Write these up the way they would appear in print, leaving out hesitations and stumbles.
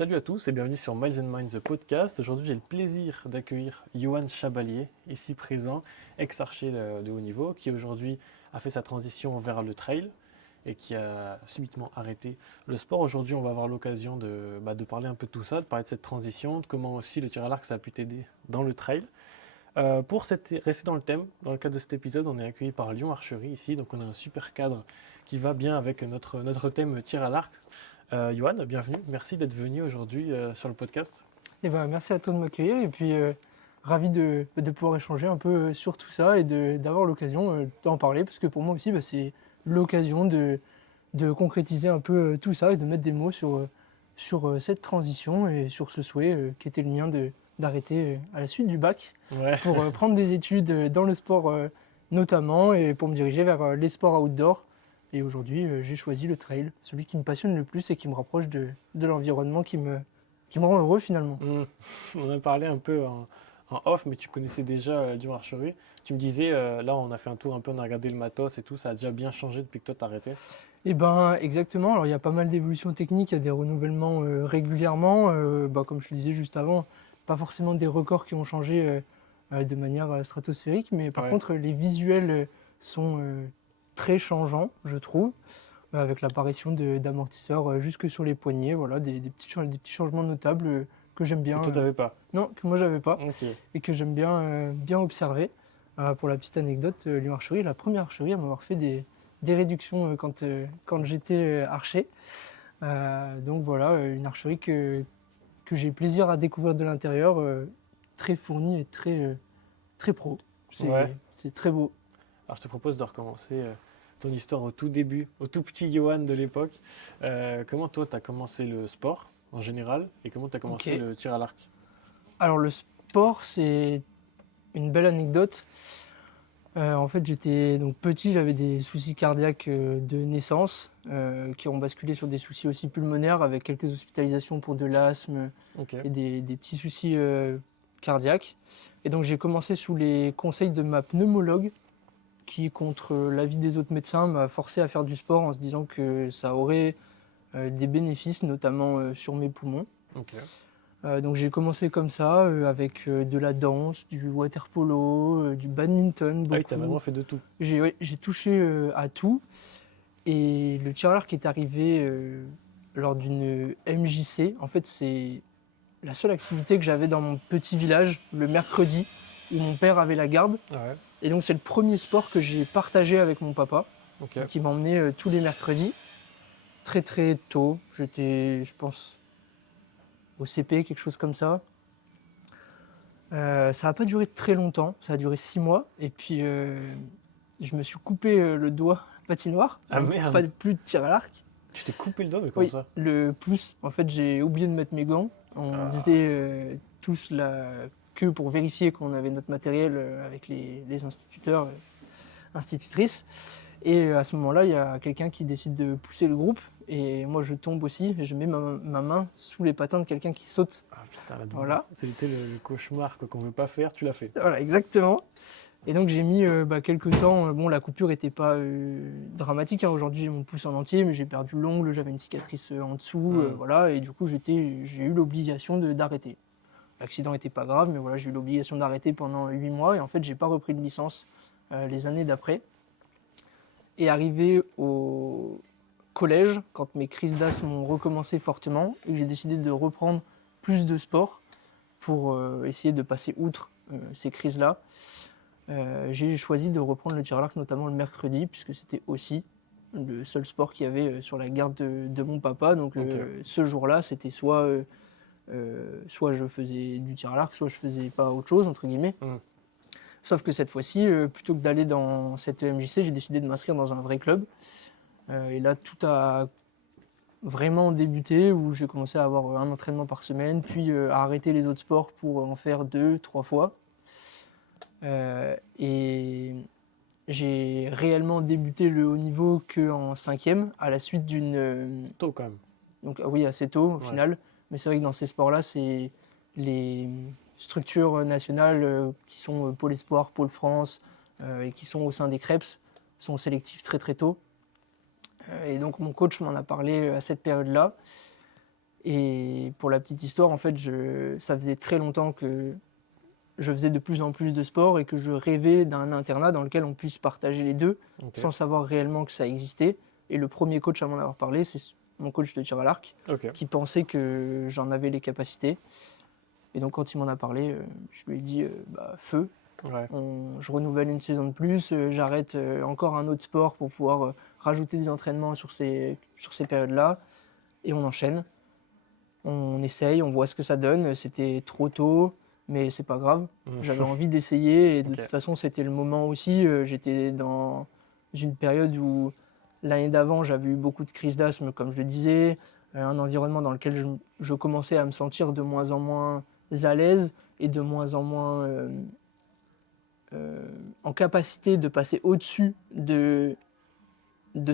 Salut à tous et bienvenue sur Miles and Minds, the podcast. Aujourd'hui, j'ai le plaisir d'accueillir Yoann Chabalier, ici présent, ex-archer de haut niveau, qui aujourd'hui a fait sa transition vers le trail et qui a subitement arrêté le sport. Aujourd'hui, on va avoir l'occasion de parler un peu de tout ça, de parler de cette transition, de comment aussi le tir à l'arc ça a pu t'aider dans le trail. Rester dans le thème, dans le cadre de cet épisode, on est accueilli par Lyon Archerie ici, donc on a un super cadre qui va bien avec notre thème tir à l'arc. Yoann, bienvenue, merci d'être venu aujourd'hui sur le podcast. Merci à toi de m'accueillir et puis ravi de pouvoir échanger un peu sur tout ça et d'avoir l'occasion d'en parler parce que pour moi aussi c'est l'occasion de concrétiser un peu tout ça et de mettre des mots sur cette transition et sur ce souhait qui était le mien d'arrêter à la suite du bac Ouais. pour prendre des études dans le sport notamment et pour me diriger vers les sports outdoor. Et aujourd'hui, j'ai choisi le trail, celui qui me passionne le plus et qui me rapproche de l'environnement qui me rend heureux finalement. On a parlé un peu en off, mais tu connaissais déjà Lyon Archerie. Tu me disais, là on a fait un tour un peu, on a regardé le matos et tout, ça a déjà bien changé depuis que toi t'as arrêté. Eh ben exactement, alors il y a pas mal d'évolutions techniques, il y a des renouvellements régulièrement, comme je te disais juste avant, pas forcément des records qui ont changé de manière stratosphérique, mais par Ouais. contre les visuels sont très changeants, je trouve, avec l'apparition d'amortisseurs jusque sur les poignets, voilà, des petits changements notables que j'aime Que bien, toi t'avais pas. non, que moi j'avais pas, Ok. et que j'aime bien observer. Pour la petite anecdote, Lyon Archerie est la première archerie à m'avoir fait des réductions quand j'étais archer. Donc voilà, une archerie que j'ai plaisir à découvrir de l'intérieur, très fournie et très pro. Ouais. C'est très beau. Alors je te propose de recommencer ton histoire au tout début, au tout petit Yoann de l'époque. Comment toi t'as commencé le sport en général et comment t'as commencé Ok. le tir à l'arc? Alors le sport, c'est une belle anecdote. En fait, j'étais donc petit, j'avais des soucis cardiaques de naissance qui ont basculé sur des soucis aussi pulmonaires avec quelques hospitalisations pour de l'asthme Ok. et des petits soucis cardiaques. Et donc j'ai commencé sous les conseils de ma pneumologue qui, contre l'avis des autres médecins, m'a forcé à faire du sport en se disant que ça aurait des bénéfices, notamment sur mes poumons. Ok. Donc j'ai commencé comme ça, avec de la danse, du water polo, du badminton, Ah oui, t'as beaucoup. vraiment fait de tout. J'ai touché à tout. Et le tir à l'arc est arrivé lors d'une MJC. En fait, c'est la seule activité que j'avais dans mon petit village le mercredi où mon père avait la garde. Ouais. Et donc c'est le premier sport que j'ai partagé avec mon papa. Ok. Donc il m'emmenait tous les mercredis, très très tôt. J'étais, je pense, au CP, quelque chose comme ça. Ça n'a pas duré très longtemps, ça a duré 6 mois. Et puis je me suis coupé le doigt patinoire, Ah donc pas merde. plus de tir à l'arc. Tu t'es coupé le doigt, mais comment Oui, ça? le pouce, en fait j'ai oublié de mettre mes gants. On Ah. faisait tous la queue pour vérifier qu'on avait notre matériel avec les instituteurs, institutrices. Et à ce moment-là, il y a quelqu'un qui décide de pousser le groupe. Et moi, je tombe aussi. Et je mets ma main sous les patins de quelqu'un qui saute. Ah putain, la double. Voilà. C'était le cauchemar quoi, qu'on veut pas faire, tu l'as fait. Voilà, exactement. Et donc, j'ai mis quelques temps. Bon, la coupure n'était pas dramatique, hein. Aujourd'hui, j'ai mon pouce en entier, mais j'ai perdu l'ongle. J'avais une cicatrice en dessous. Voilà. Et du coup, j'ai eu l'obligation d'arrêter. L'accident n'était pas grave, mais voilà, j'ai eu l'obligation d'arrêter pendant 8 mois. Et en fait, j'ai pas repris de licence les années d'après. Et arrivé au collège, quand mes crises d'asthme ont recommencé fortement et que j'ai décidé de reprendre plus de sport pour essayer de passer outre ces crises-là, j'ai choisi de reprendre le tir à l'arc, notamment le mercredi, puisque c'était aussi le seul sport qu'il y avait sur la garde de mon papa. Donc ce jour-là, c'était soit je faisais du tir à l'arc, soit je faisais pas autre chose, entre guillemets. Sauf que cette fois-ci, plutôt que d'aller dans cette MJC, j'ai décidé de m'inscrire dans un vrai club. Et là, tout a vraiment débuté, où j'ai commencé à avoir un entraînement par semaine, puis à arrêter les autres sports pour en faire 2, 3 fois. Et j'ai réellement débuté le haut niveau qu'en 5e, à la suite d'une... Tôt quand même. Donc oui, assez tôt au Ouais. final. Mais c'est vrai que dans ces sports-là, c'est les structures nationales qui sont Pôle Espoir, Pôle France, et qui sont au sein des CREPS, sont sélectives très très tôt. Et donc mon coach m'en a parlé à cette période-là. Et pour la petite histoire, en fait, ça faisait très longtemps que je faisais de plus en plus de sport et que je rêvais d'un internat dans lequel on puisse partager les deux Ok. sans savoir réellement que ça existait. Et le premier coach à m'en avoir parlé, c'est mon coach de tir à l'arc Ok. qui pensait que j'en avais les capacités. Et donc quand il m'en a parlé, je lui ai dit feu, Ouais. je renouvelle une saison de plus, j'arrête encore un autre sport pour pouvoir rajouter des entraînements sur ces périodes-là et on enchaîne. On essaye, on voit ce que ça donne. C'était trop tôt, mais c'est pas grave. J'avais envie d'essayer et de Ok. toute façon, c'était le moment aussi. J'étais dans une période où l'année d'avant, j'avais eu beaucoup de crises d'asthme, comme je le disais, un environnement dans lequel je commençais à me sentir de moins en moins à l'aise et de moins en moins en capacité de passer au-dessus de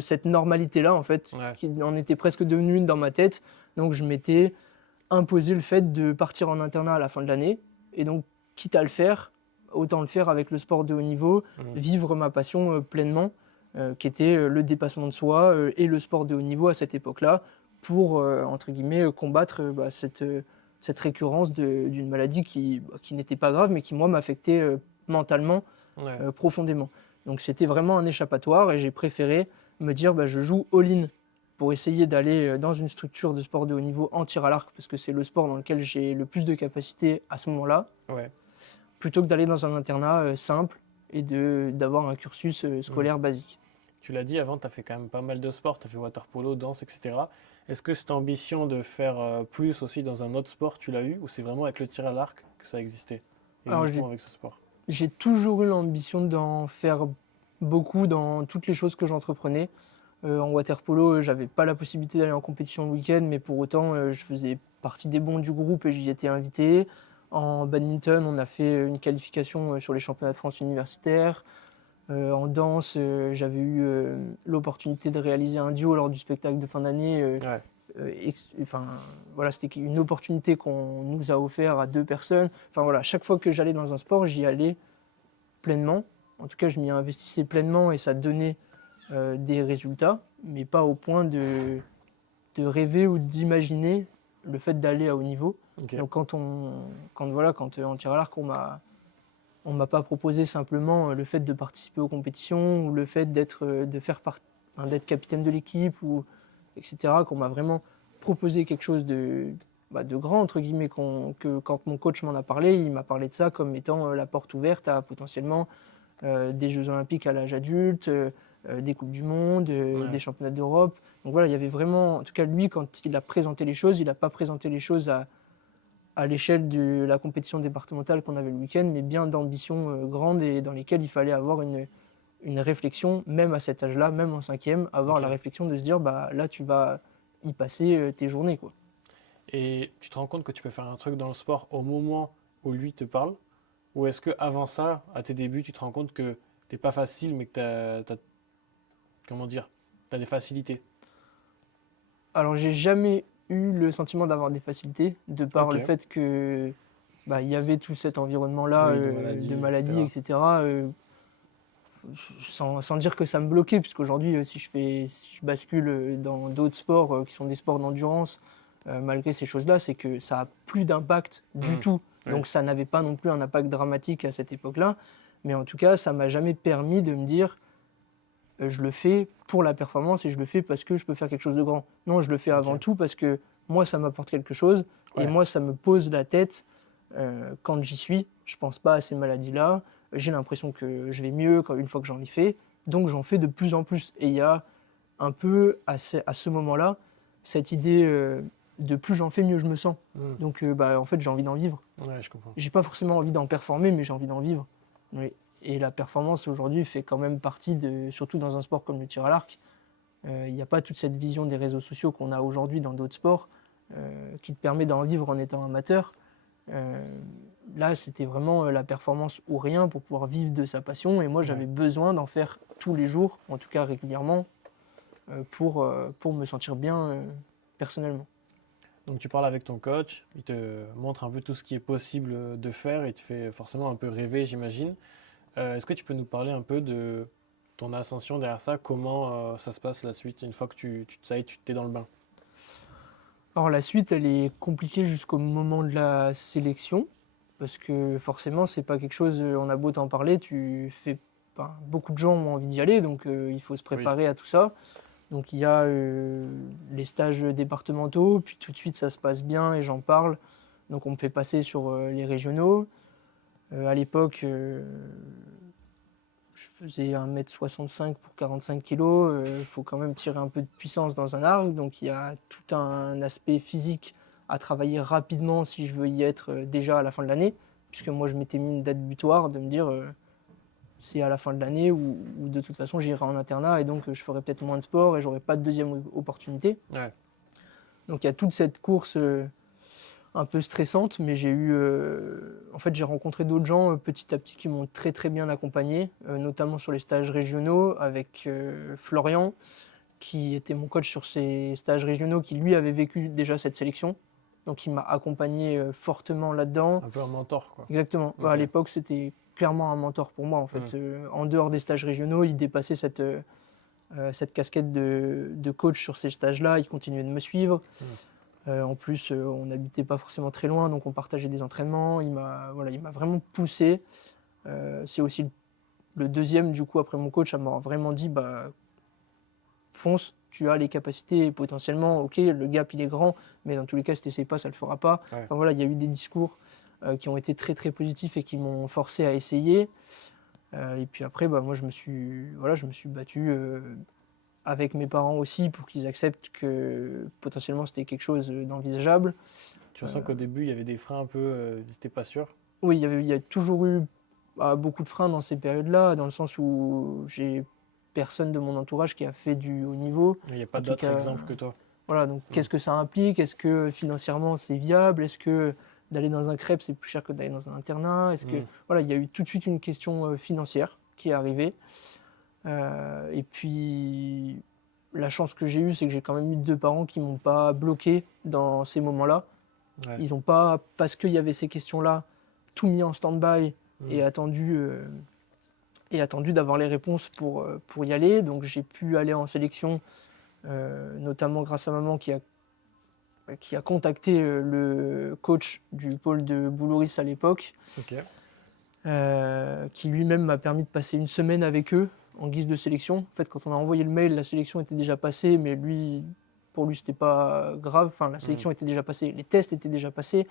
cette normalité-là, en fait, Ouais. qui en était presque devenue une dans ma tête. Donc, je m'étais imposer le fait de partir en internat à la fin de l'année. Et donc, quitte à le faire, autant le faire avec le sport de haut niveau, vivre ma passion pleinement, qui était le dépassement de soi et le sport de haut niveau à cette époque-là, pour, entre guillemets, combattre cette récurrence d'une maladie qui n'était pas grave, mais qui, moi, m'affectait mentalement Ouais. profondément. Donc, c'était vraiment un échappatoire et j'ai préféré me dire, je joue all-in pour essayer d'aller dans une structure de sport de haut niveau en tir à l'arc, parce que c'est le sport dans lequel j'ai le plus de capacité à ce moment-là, Ouais. plutôt que d'aller dans un internat simple et d'avoir un cursus scolaire basique. Tu l'as dit avant, tu as fait quand même pas mal de sports, tu as fait water polo, danse, etc. Est-ce que cette ambition de faire plus aussi dans un autre sport, tu l'as eu ou c'est vraiment avec le tir à l'arc que ça existait? Et Alors uniquement avec ce sport? j'ai toujours eu l'ambition d'en faire beaucoup dans toutes les choses que j'entreprenais. En water polo, j'avais pas la possibilité d'aller en compétition le week-end, mais pour autant, je faisais partie des bons du groupe et j'y étais invité. En badminton, on a fait une qualification sur les championnats de France universitaires. En danse, j'avais eu l'opportunité de réaliser un duo lors du spectacle de fin d'année. Ouais. Enfin, voilà, c'était une opportunité qu'on nous a offert à deux personnes. Enfin voilà, chaque fois que j'allais dans un sport, j'y allais pleinement. En tout cas, je m'y investissais pleinement et ça donnait des résultats, mais pas au point de rêver ou d'imaginer le fait d'aller à haut niveau. Ok. Donc quand en tir à l'arc, on m'a pas proposé simplement le fait de participer aux compétitions ou le fait d'être capitaine de l'équipe ou etc. Qu'on m'a vraiment proposé quelque chose de grand entre guillemets. Que quand mon coach m'en a parlé, il m'a parlé de ça comme étant la porte ouverte à potentiellement des Jeux Olympiques à l'âge adulte, des Coupes du Monde, Ouais. des Championnats d'Europe. Donc voilà, il y avait vraiment, en tout cas lui, quand il a présenté les choses, il n'a pas présenté les choses à l'échelle de la compétition départementale qu'on avait le week-end, mais bien d'ambitions grandes et dans lesquelles il fallait avoir une réflexion, même à cet âge-là, même en cinquième, avoir la Ok. réflexion de se dire, là, tu vas y passer tes journées, quoi. Et tu te rends compte que tu peux faire un truc dans le sport au moment où lui te parle? Ou est-ce que avant ça, à tes débuts, tu te rends compte que t'es pas facile, mais que comment dire, t'as des facilités? Alors, j'ai jamais eu le sentiment d'avoir des facilités, de par Ok. le fait que il y avait tout cet environnement-là Oui, de de maladie, maladie, etc. etc. Sans dire que ça me bloquait, puisqu'aujourd'hui, si je bascule dans d'autres sports qui sont des sports d'endurance, malgré ces choses-là, c'est que ça a plus d'impact du Mhm. tout. Oui. Donc ça n'avait pas non plus un impact dramatique à cette époque-là. Mais en tout cas, ça m'a jamais permis de me dire je le fais pour la performance et je le fais parce que je peux faire quelque chose de grand. Non, je le fais avant Ok. tout parce que moi, ça m'apporte quelque chose et Ouais. moi, ça me pose la tête quand j'y suis. Je pense pas à ces maladies-là. J'ai l'impression que je vais mieux une fois que j'en ai fait. Donc, j'en fais de plus en plus. Et il y a un peu à ce moment-là cette idée de plus j'en fais, mieux je me sens. Mhm. Donc, en fait, j'ai envie d'en vivre. Ouais, je comprends. J'ai pas forcément envie d'en performer, mais j'ai envie d'en vivre. Oui. Et la performance aujourd'hui fait quand même partie surtout dans un sport comme le tir à l'arc, il n'y a pas toute cette vision des réseaux sociaux qu'on a aujourd'hui dans d'autres sports qui te permet d'en vivre en étant amateur. Euh, Là, c'était vraiment la performance ou rien pour pouvoir vivre de sa passion. Et moi, Ouais. j'avais besoin d'en faire tous les jours, en tout cas régulièrement, pour me sentir bien personnellement. Donc tu parles avec ton coach, il te montre un peu tout ce qui est possible de faire et te fait forcément un peu rêver, j'imagine. Est-ce que tu peux nous parler un peu de ton ascension derrière ça? Comment ça se passe la suite une fois que ça y est, tu t'es dans le bain? Alors la suite, elle est compliquée jusqu'au moment de la sélection, parce que forcément, c'est pas quelque chose, on a beau t'en parler, beaucoup de gens ont envie d'y aller, donc il faut se Oui. préparer à tout ça. Donc il y a les stages départementaux, puis tout de suite ça se passe bien et j'en parle. Donc on me fait passer sur les régionaux. À l'époque, je faisais 1,65 m pour 45 kg. Il faut quand même tirer un peu de puissance dans un arc. Donc il y a tout un aspect physique à travailler rapidement si je veux y être déjà à la fin de l'année. Puisque moi je m'étais mis une date butoir de me dire c'est à la fin de l'année ou de toute façon j'irai en internat et donc je ferai peut-être moins de sport et j'aurai pas de deuxième opportunité. Ouais. Donc il y a toute cette course un peu stressante, mais en fait j'ai rencontré d'autres gens petit à petit qui m'ont très très bien accompagné, notamment sur les stages régionaux avec Florian, qui était mon coach sur ces stages régionaux, qui lui avait vécu déjà cette sélection. Donc il m'a accompagné fortement là-dedans. Un peu un mentor, quoi. Exactement. Ok. À l'époque, c'était clairement un mentor pour moi. En fait, en dehors des stages régionaux, il dépassait cette casquette de coach sur ces stages-là. Il continuait de me suivre. En plus, on n'habitait pas forcément très loin, donc on partageait des entraînements. Il m'a vraiment poussé. C'est aussi le deuxième, du coup, après mon coach, à m'avoir vraiment dit bah, fonce, tu as les capacités potentiellement. Ok, le gap il est grand, mais dans tous les cas, si tu n'essayes pas, ça ne le fera pas. Ouais. Enfin, voilà, il y a eu des discours qui ont été très très positifs et qui m'ont forcé à essayer. Et puis après, bah, moi je me suis battu avec mes parents aussi pour qu'ils acceptent que potentiellement c'était quelque chose d'envisageable. Tu ressens qu'au début, il y avait des freins un peu, ils n'étaient pas sûrs. Oui, il y a toujours eu beaucoup de freins dans ces périodes-là, dans le sens où j'ai personne de mon entourage qui a fait du haut niveau. Il n'y a pas En tout d'autres cas, exemples que toi. voilà, donc qu'est-ce que ça implique? Est-ce que financièrement c'est viable? Est-ce que d'aller dans un crêpe c'est plus cher que d'aller dans un internat? Est-ce que voilà, il y a eu tout de suite une question financière qui est arrivée. Et puis la chance que j'ai eue, c'est que j'ai quand même eu deux parents qui m'ont pas bloqué dans ces moments-là. Ouais. Ils n'ont pas, parce qu'il y avait ces questions-là, tout mis en stand-by et attendu d'avoir les réponses pour y aller. Donc j'ai pu aller en sélection, notamment grâce à maman qui a contacté le coach du pôle de Boulouris à l'époque, Ok. qui lui-même m'a permis de passer une semaine avec eux en guise de sélection. En fait, quand on a envoyé le mail, la sélection était déjà passée, mais pour lui, c'était pas grave. Enfin, la sélection était déjà passée, les tests étaient déjà passés.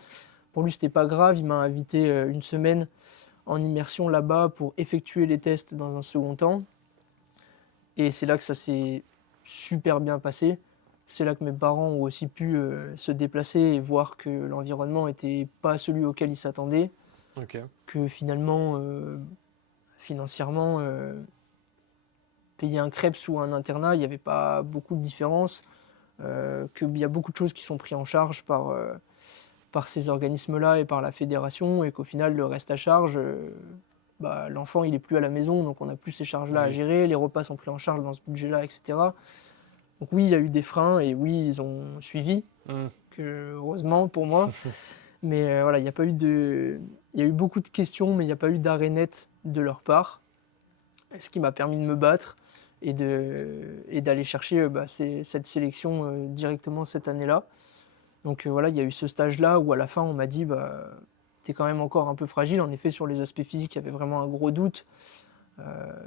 Pour lui, c'était pas grave. Il m'a invité une semaine en immersion là-bas pour effectuer les tests dans un second temps. Et c'est là que ça s'est super bien passé. C'est là que mes parents ont aussi pu se déplacer et voir que l'environnement n'était pas celui auquel ils s'attendaient. Ok. Que finalement, financièrement, payer un CREPS ou un internat, il n'y avait pas beaucoup de différence. Qu'il y a beaucoup de choses qui sont prises en charge par ces organismes-là et par la fédération, et qu'au final, le reste à charge, l'enfant, il n'est plus à la maison, donc on n'a plus ces charges-là à Oui. gérer, les repas sont pris en charge dans ce budget-là, etc. Donc oui, il y a eu des freins, et oui, ils ont suivi, heureusement pour moi. Mais voilà, il y a eu beaucoup de questions, mais il n'y a pas eu d'arrêt net de leur part, ce qui m'a permis de me battre et d'aller chercher cette sélection directement cette année-là. Donc voilà, il y a eu ce stage-là où à la fin on m'a dit t'es quand même encore un peu fragile. En effet, sur les aspects physiques, il y avait vraiment un gros doute.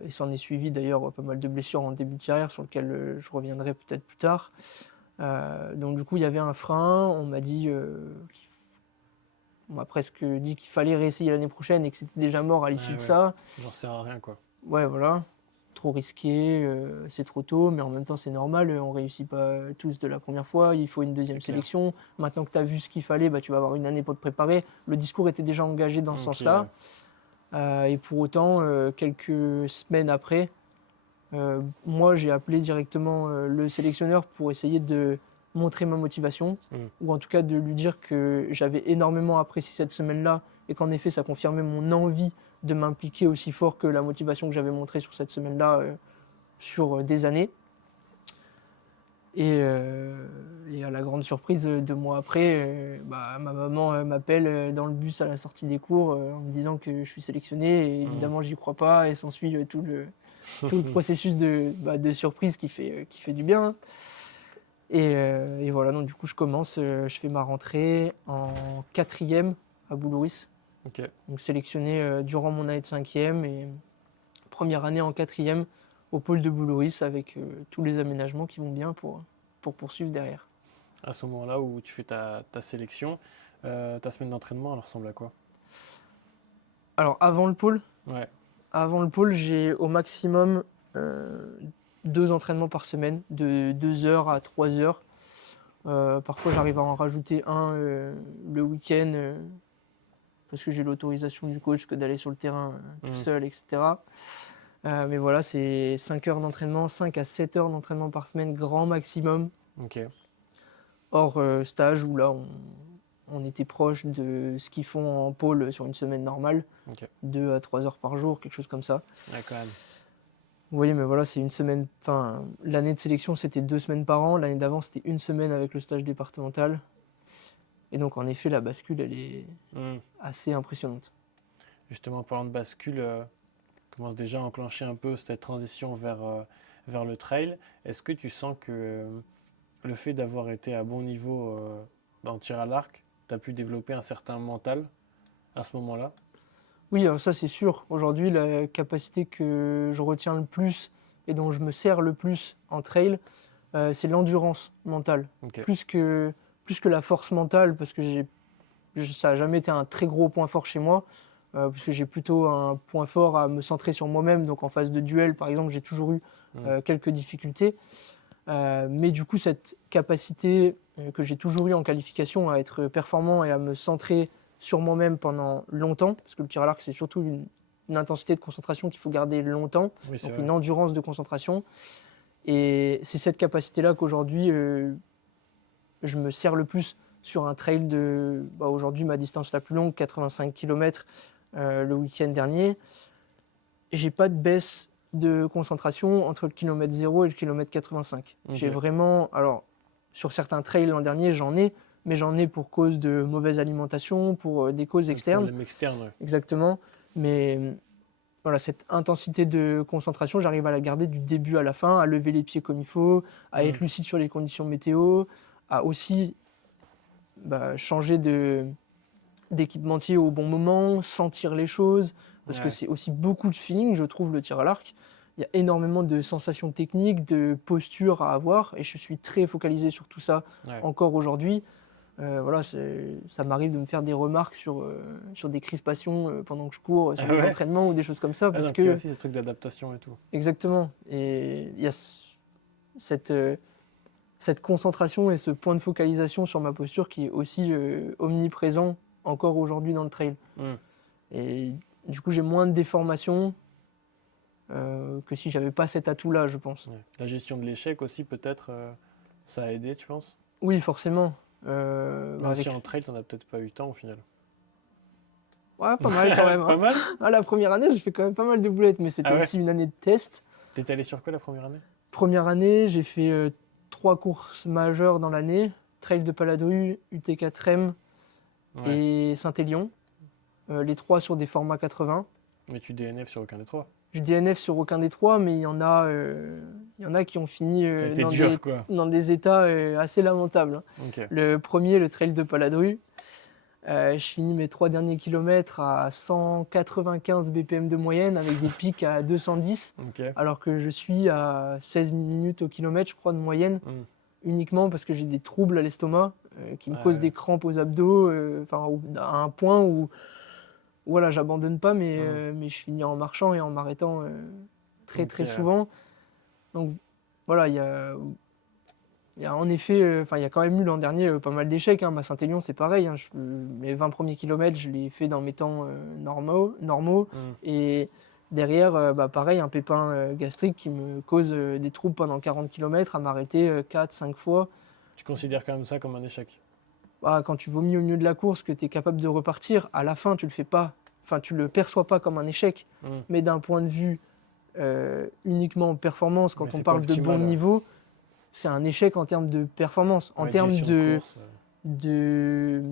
Et s'en est suivi d'ailleurs pas mal de blessures en début de carrière sur lesquelles je reviendrai peut-être plus tard. Donc du coup, il y avait un frein. On m'a presque dit qu'il fallait réessayer l'année prochaine et que c'était déjà mort à l'issue de ça. J'en sert à rien, quoi. Ouais, voilà. Trop risqué, c'est trop tôt, mais en même temps c'est normal, on réussit pas tous de la première fois, il faut une deuxième sélection. Maintenant que tu as vu ce qu'il fallait, tu vas avoir une année pour te préparer. Le discours était déjà engagé dans ce sens-là. Et pour autant, quelques semaines après, moi j'ai appelé directement le sélectionneur pour essayer de montrer ma motivation, ou en tout cas de lui dire que j'avais énormément apprécié cette semaine-là et qu'en effet ça confirmait mon envie de m'impliquer aussi fort que la motivation que j'avais montrée sur cette semaine-là sur des années. Et à la grande surprise, 2 mois après, ma maman m'appelle dans le bus à la sortie des cours en me disant que je suis sélectionné. Et évidemment, j'y crois pas. Et s'ensuit tout le processus de surprise qui fait du bien. Et voilà, donc du coup, je fais ma rentrée en 4e à Boulouris. Ok. Donc sélectionné durant mon année de 5e et première année en 4e au pôle de Boulouris avec tous les aménagements qui vont bien pour poursuivre derrière. À ce moment-là où tu fais ta sélection, ta semaine d'entraînement, elle ressemble à quoi? Alors Ouais, avant le pôle, j'ai au maximum euh, 2 entraînements par semaine, de 2 heures à 3 heures. Parfois, j'arrive à en rajouter un le week-end parce que j'ai l'autorisation du coach que d'aller sur le terrain tout Hmm, seul, etc. Mais voilà, c'est 5 heures d'entraînement, 5 à 7 heures d'entraînement par semaine, grand maximum, ok. hors stage où là, on était proche de ce qu'ils font en pôle sur une semaine normale, Ok. 2 à 3 heures par jour, quelque chose comme ça. Ouais, quand même. Vous voyez, mais voilà, c'est une semaine. Enfin, l'année de sélection, c'était 2 semaines par an. L'année d'avant, c'était une semaine avec le stage départemental. Et donc, en effet, la bascule, elle est Hmm. assez impressionnante. Justement, en parlant de bascule, commence déjà à enclencher un peu cette transition vers le trail. Est-ce que tu sens que le fait d'avoir été à bon niveau dans le tir à l'arc, tu as pu développer un certain mental à ce moment-là? Oui, alors ça, c'est sûr. Aujourd'hui, la capacité que je retiens le plus et dont je me sers le plus en trail, c'est l'endurance mentale. Ok. Plus que, plus que la force mentale, parce que ça n'a jamais été un très gros point fort chez moi. Parce que j'ai plutôt un point fort à me centrer sur moi-même. Donc en phase de duel, par exemple, j'ai toujours eu Hmm. quelques difficultés. Mais du coup, cette capacité que j'ai toujours eue en qualification à être performant et à me centrer sur moi-même pendant longtemps, parce que le tir à l'arc, c'est surtout une intensité de concentration qu'il faut garder longtemps, Oui, c'est donc vrai. une endurance de concentration. Et c'est cette capacité-là qu'aujourd'hui, je me sers le plus sur un trail de, aujourd'hui, ma distance la plus longue, 85 km le week-end dernier. J'ai pas de baisse de concentration entre le kilomètre 0 et le kilomètre 85. J'ai Ok. vraiment, alors sur certains trails l'an dernier, j'en ai, mais j'en ai pour cause de mauvaise alimentation, pour des causes Le externes, problème externe, ouais. exactement. Mais voilà, cette intensité de concentration, j'arrive à la garder du début à la fin, à lever les pieds comme il faut, à Hmm. être lucide sur les conditions météo, à aussi changer d'équipementier au bon moment, sentir les choses, parce que Ouais. c'est aussi beaucoup de feeling, je trouve, le tir à l'arc. Il y a énormément de sensations techniques, de postures à avoir, et je suis très focalisé sur tout ça Ouais. encore aujourd'hui. Voilà, ça m'arrive de me faire des remarques sur des crispations pendant que je cours, sur Ah des ouais? entraînements ou des choses comme ça, Ah, parce donc il y a que, aussi ces trucs d'adaptation et tout. exactement, et il y a cette, cette concentration et ce point de focalisation sur ma posture qui est aussi omniprésent encore aujourd'hui dans le trail. Hmm. Et du coup, j'ai moins de déformations que si j'avais pas cet atout-là, je pense. Ouais. La gestion de l'échec aussi, peut-être, ça a aidé, tu penses? Oui, forcément. Même si en trail, t'en as peut-être pas eu tant au final. Ouais, pas mal quand même, Pas hein. mal? Ah, la première année, j'ai fait quand même pas mal de boulettes, mais c'était Ah ouais? aussi une année de test. T'es allé sur quoi la première année? Première année, j'ai fait 3 courses majeures dans l'année. Trail de Paladru, UT4M Ouais. et Saint-Élion. Les 3 sur des formats 80. Mais tu DNF sur aucun des trois. Je DNF sur aucun des 3, mais il y en a qui ont fini Ça a été dur, quoi. dans des états assez lamentables, hein. Ok. Le premier, le trail de Paladru, je finis mes 3 derniers kilomètres à 195 BPM de moyenne avec des pics à 210, Ok. alors que je suis à 16 minutes au kilomètre, je crois, de moyenne, Hmm. uniquement parce que j'ai des troubles à l'estomac qui me causent Ouais. des crampes aux abdos, à un point où voilà, j'abandonne pas, Hmm. mais je finis en marchant et en m'arrêtant très Ok. très souvent. Donc voilà, il y a en effet, il y a quand même eu l'an dernier pas mal d'échecs, hein. Ma Saint-Élion, c'est pareil, hein. Mes 20 premiers kilomètres, je les ai fait dans mes temps normaux. Hmm. Et derrière, pareil, un pépin gastrique qui me cause des troubles pendant 40 kilomètres à m'arrêter 4-5 fois. Tu considères quand même ça comme un échec? Quand tu vomis au milieu de la course, que tu es capable de repartir, à la fin, tu le fais pas. Enfin, tu le perçois pas comme un échec. Hmm. Mais d'un point de vue uniquement performance, Mais quand on c'est pas parle de bon optimal. niveau, c'est un échec en termes de performance. En Ouais, de termes gestion de course. de...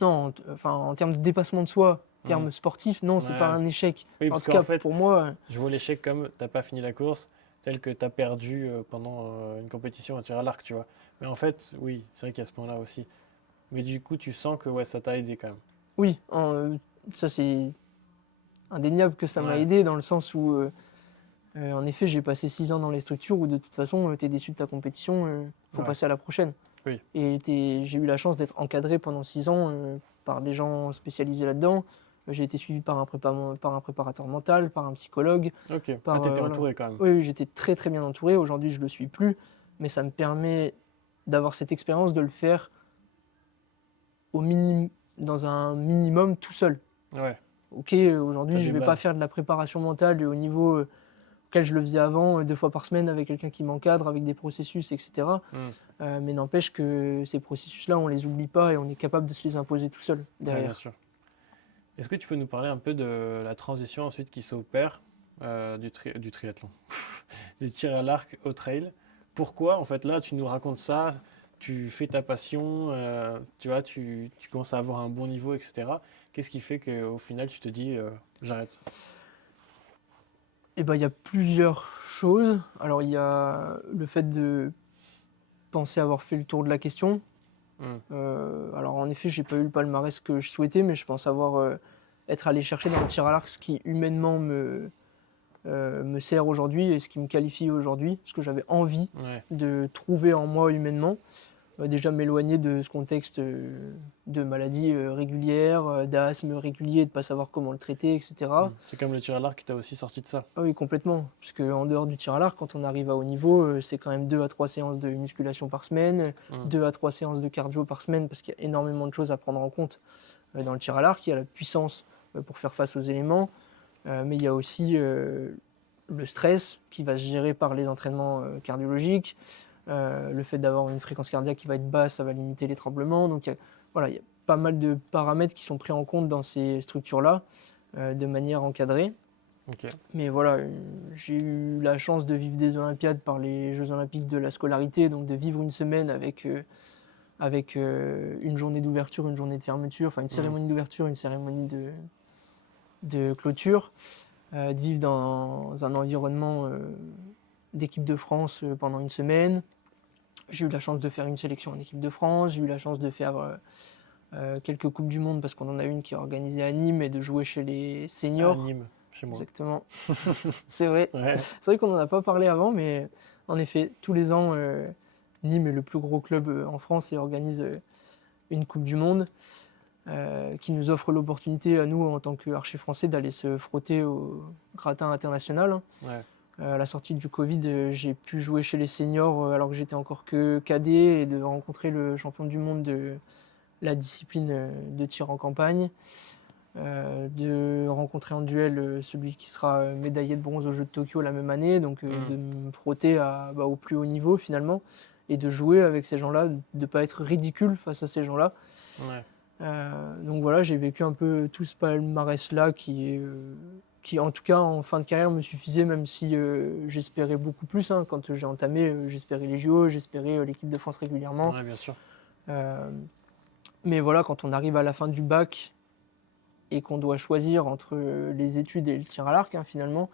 Non, enfin, en termes de dépassement de soi, en Hmm. termes sportifs, non, c'est pas Ouais. un échec. Oui, En parce tout qu'en cas, fait, pour moi, je vois l'échec comme t'as pas fini la course, tel que tu as perdu pendant une compétition à tir à l'arc, tu vois. Mais en fait, oui, c'est vrai qu'il y a ce point-là aussi. Mais du coup, tu sens que ouais, ça t'a aidé quand même. Oui, ça c'est indéniable que ça m'a Ouais, aidé dans le sens où, en effet, j'ai passé 6 ans dans les structures où de toute façon, tu es déçu de ta compétition, faut ouais, passer à la prochaine. oui, Et j'ai eu la chance d'être encadré pendant 6 ans par des gens spécialisés là-dedans. J'ai été suivi par un préparateur mental, par un psychologue, ok. Ah, par t'étais voilà. entouré quand même. Oui, oui, j'étais très très bien entouré. Aujourd'hui, je le suis plus, mais ça me permet d'avoir cette expérience de le faire au minimum, dans un minimum tout seul. Ouais, Ok, t'as aujourd'hui, je des vais pas bases. faire de la préparation mentale au niveau auquel je le faisais avant, 2 fois par semaine avec quelqu'un qui m'encadre, avec des processus, etc. Hmm. Mais n'empêche que ces processus-là, on les oublie pas et on est capable de se les imposer tout seul Ouais, bien derrière. sûr. Est-ce que tu peux nous parler un peu de la transition ensuite qui s'opère du triathlon, du tir à l'arc au trail? Pourquoi, en fait, là, tu nous racontes ça, tu fais ta passion, tu vois, tu commences à avoir un bon niveau, etc. Qu'est-ce qui fait qu'au final, tu te dis, j'arrête? Et ben, il y a plusieurs choses. Alors, il y a le fait de penser avoir fait le tour de la question. Hmm. Alors, en effet, j'ai pas eu le palmarès que je souhaitais, mais je pense avoir être allé chercher dans le tir à l'arc ce qui humainement me sert aujourd'hui et ce qui me qualifie aujourd'hui, ce que j'avais envie Ouais, de trouver en moi humainement. Déjà m'éloigner de ce contexte de maladie régulière, d'asthme régulier, de ne pas savoir comment le traiter, hmm. etc. C'est comme le tir à l'arc qui t'a aussi sorti de ça. Ah oui, complètement. Parce qu'en dehors du tir à l'arc, quand on arrive à haut niveau, c'est quand même 2 à 3 séances de musculation par semaine, Hmm. 2 à 3 séances de cardio par semaine, parce qu'il y a énormément de choses à prendre en compte dans le tir à l'arc. Il y a la puissance pour faire face aux éléments, mais il y a aussi le stress qui va se gérer par les entraînements cardiologiques. Le fait d'avoir une fréquence cardiaque qui va être basse, ça va limiter les tremblements. Donc voilà, il y a pas mal de paramètres qui sont pris en compte dans ces structures-là de manière encadrée. Ok. Mais voilà, j'ai eu la chance de vivre des Olympiades par les Jeux Olympiques de la scolarité, donc de vivre une semaine avec une journée d'ouverture, une journée de fermeture, enfin une Hmm. cérémonie d'ouverture, une cérémonie de clôture, de vivre dans un environnement d'équipe de France pendant une semaine. J'ai eu la chance de faire une sélection en équipe de France, j'ai eu la chance de faire quelques Coupes du Monde parce qu'on en a une qui est organisée à Nîmes et de jouer chez les Ah, seniors. Nîmes, chez moi. Exactement. C'est vrai. Ouais. C'est vrai qu'on n'en a pas parlé avant, mais en effet, tous les ans, Nîmes est le plus gros club en France et organise une Coupe du Monde qui nous offre l'opportunité à nous, en tant qu'archers français, d'aller se frotter au gratin international, hein. Ouais. À la sortie du Covid, j'ai pu jouer chez les seniors alors que j'étais encore que cadet et de rencontrer le champion du monde de la discipline de tir en campagne, de rencontrer en duel celui qui sera médaillé de bronze aux Jeux de Tokyo la même année, donc Hmm. de me frotter au plus haut niveau finalement et de jouer avec ces gens-là, de ne pas être ridicule face à ces gens-là. Ouais. Donc voilà, j'ai vécu un peu tout ce palmarès-là qui, en tout cas, en fin de carrière, me suffisait, même si j'espérais beaucoup plus, hein. Quand j'ai entamé, j'espérais les JO, j'espérais l'équipe de France régulièrement. Ouais, bien sûr. Euh, mais voilà, quand on arrive à la fin du bac et qu'on doit choisir entre les études et le tir à l'arc, hein, finalement,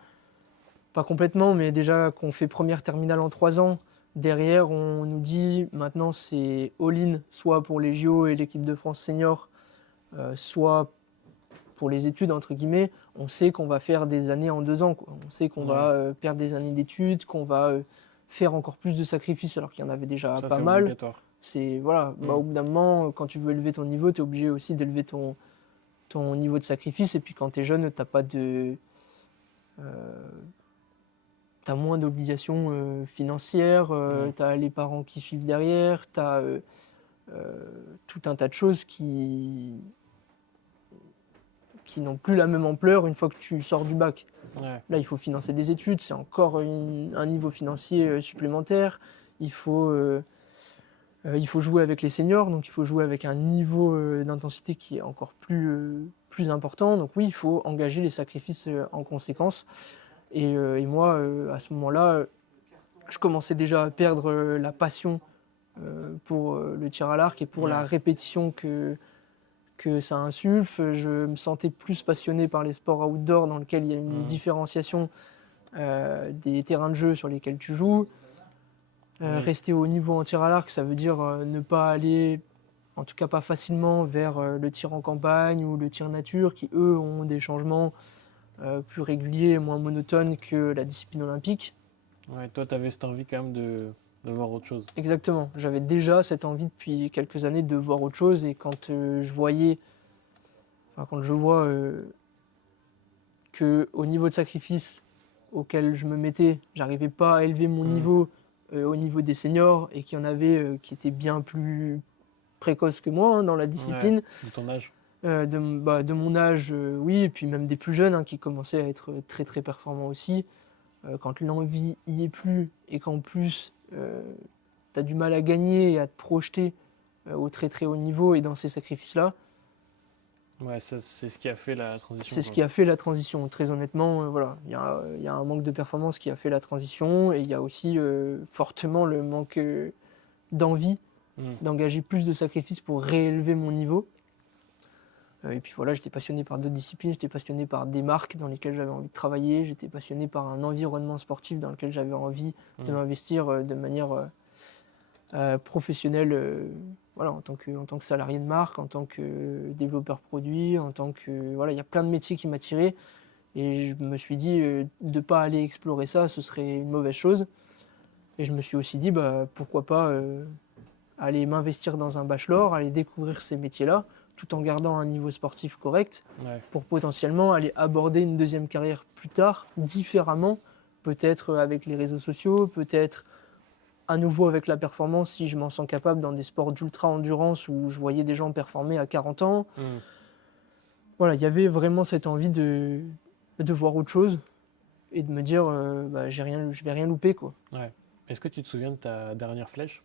pas complètement, mais déjà qu'on fait première terminale en 3 ans, derrière, on nous dit maintenant c'est all-in, soit pour les JO et l'équipe de France senior, soit pour les études, entre guillemets. On sait qu'on va faire des années en 2 ans, quoi. On sait qu'on Ouais. va perdre des années d'études, qu'on va faire encore plus de sacrifices alors qu'il y en avait déjà Ça, pas c'est mal. obligatoire. C'est voilà, Hmm. au bout d'un moment, quand tu veux élever ton niveau, tu es obligé aussi d'élever ton niveau de sacrifice. Et puis quand tu es jeune, t'as pas de. T'as moins d'obligations financières, Hmm. tu as les parents qui suivent derrière, tu as tout un tas de choses qui n'ont plus la même ampleur une fois que tu sors du bac. Ouais. Là, il faut financer des études, c'est encore un niveau financier supplémentaire. Il faut jouer avec les seniors, donc il faut jouer avec un niveau d'intensité qui est encore plus important. Donc oui, il faut engager les sacrifices en conséquence. Et moi, à ce moment-là, je commençais déjà à perdre la passion pour le tir à l'arc et pour la Ouais. répétition que ça insuffle. Je me sentais plus passionné par les sports outdoor dans lesquels il y a une Hmm. différenciation des terrains de jeu sur lesquels tu joues. Oui. Rester au niveau en tir à l'arc, ça veut dire ne pas aller, en tout cas pas facilement, vers le tir en campagne ou le tir nature, qui eux ont des changements plus réguliers et moins monotones que la discipline olympique. Ouais, toi, tu avais cette envie quand même de voir autre chose. Exactement, j'avais déjà cette envie depuis quelques années de voir autre chose, et quand quand je vois que au niveau de sacrifice auquel je me mettais, j'arrivais pas à élever mon niveau au niveau des seniors, et qu'il y en avait qui étaient bien plus précoces que moi dans la Ouais, discipline, de ton âge. de mon âge, oui, et puis même des plus jeunes qui commençaient à être très très performants aussi. Quand l'envie y est plus, et qu'en plus tu as du mal à gagner et à te projeter au très très haut niveau et dans ces sacrifices-là, Ouais, ça, c'est ce qui a fait la transition, c'est ce quoi. qui a fait la transition. Très honnêtement, voilà, il y a un manque de performance qui a fait la transition, et il y a aussi fortement le manque d'envie Mm. d'engager plus de sacrifices pour réélever mon niveau. Et puis voilà, j'étais passionné par d'autres disciplines, j'étais passionné par des marques dans lesquelles j'avais envie de travailler, j'étais passionné par un environnement sportif dans lequel j'avais envie de m'investir de manière professionnelle, voilà, en tant que salarié de marque, en tant que développeur produit, en tant que... Voilà, il y a plein de métiers qui m'attiraient, et je me suis dit de ne pas aller explorer ça, ce serait une mauvaise chose. Et je me suis aussi dit, bah, pourquoi pas aller m'investir dans un bachelor, aller découvrir ces métiers-là, tout en gardant un niveau sportif correct, Ouais. pour potentiellement aller aborder une deuxième carrière plus tard, différemment, peut-être avec les réseaux sociaux, peut-être à nouveau avec la performance si je m'en sens capable dans des sports d'ultra-endurance où je voyais des gens performer à 40 ans. Mm. Voilà, il y avait vraiment cette envie de voir autre chose et de me dire bah, je vais rien louper, quoi. Ouais. Est-ce que tu te souviens de ta dernière flèche?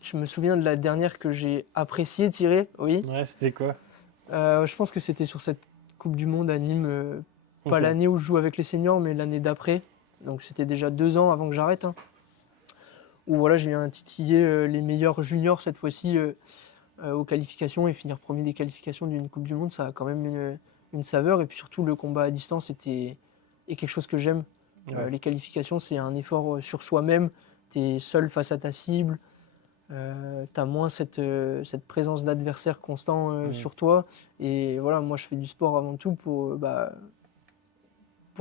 Je me souviens de la dernière que j'ai apprécié tirer, oui. Ouais, c'était quoi? Je pense que c'était sur cette Coupe du Monde à Nîmes, pas Ok. l'année où je joue avec les seniors, mais l'année d'après. Donc c'était déjà 2 ans avant que j'arrête, hein. Où voilà, j'ai viens titiller les meilleurs juniors cette fois-ci aux qualifications, et finir premier des qualifications d'une Coupe du Monde, ça a quand même une saveur. Et puis surtout, le combat à distance est quelque chose que j'aime. Ouais. Les qualifications, c'est un effort sur soi-même. Tu es seul face à ta cible. Tu as moins cette présence d'adversaire constant sur toi. Et voilà, moi, je fais du sport avant tout pour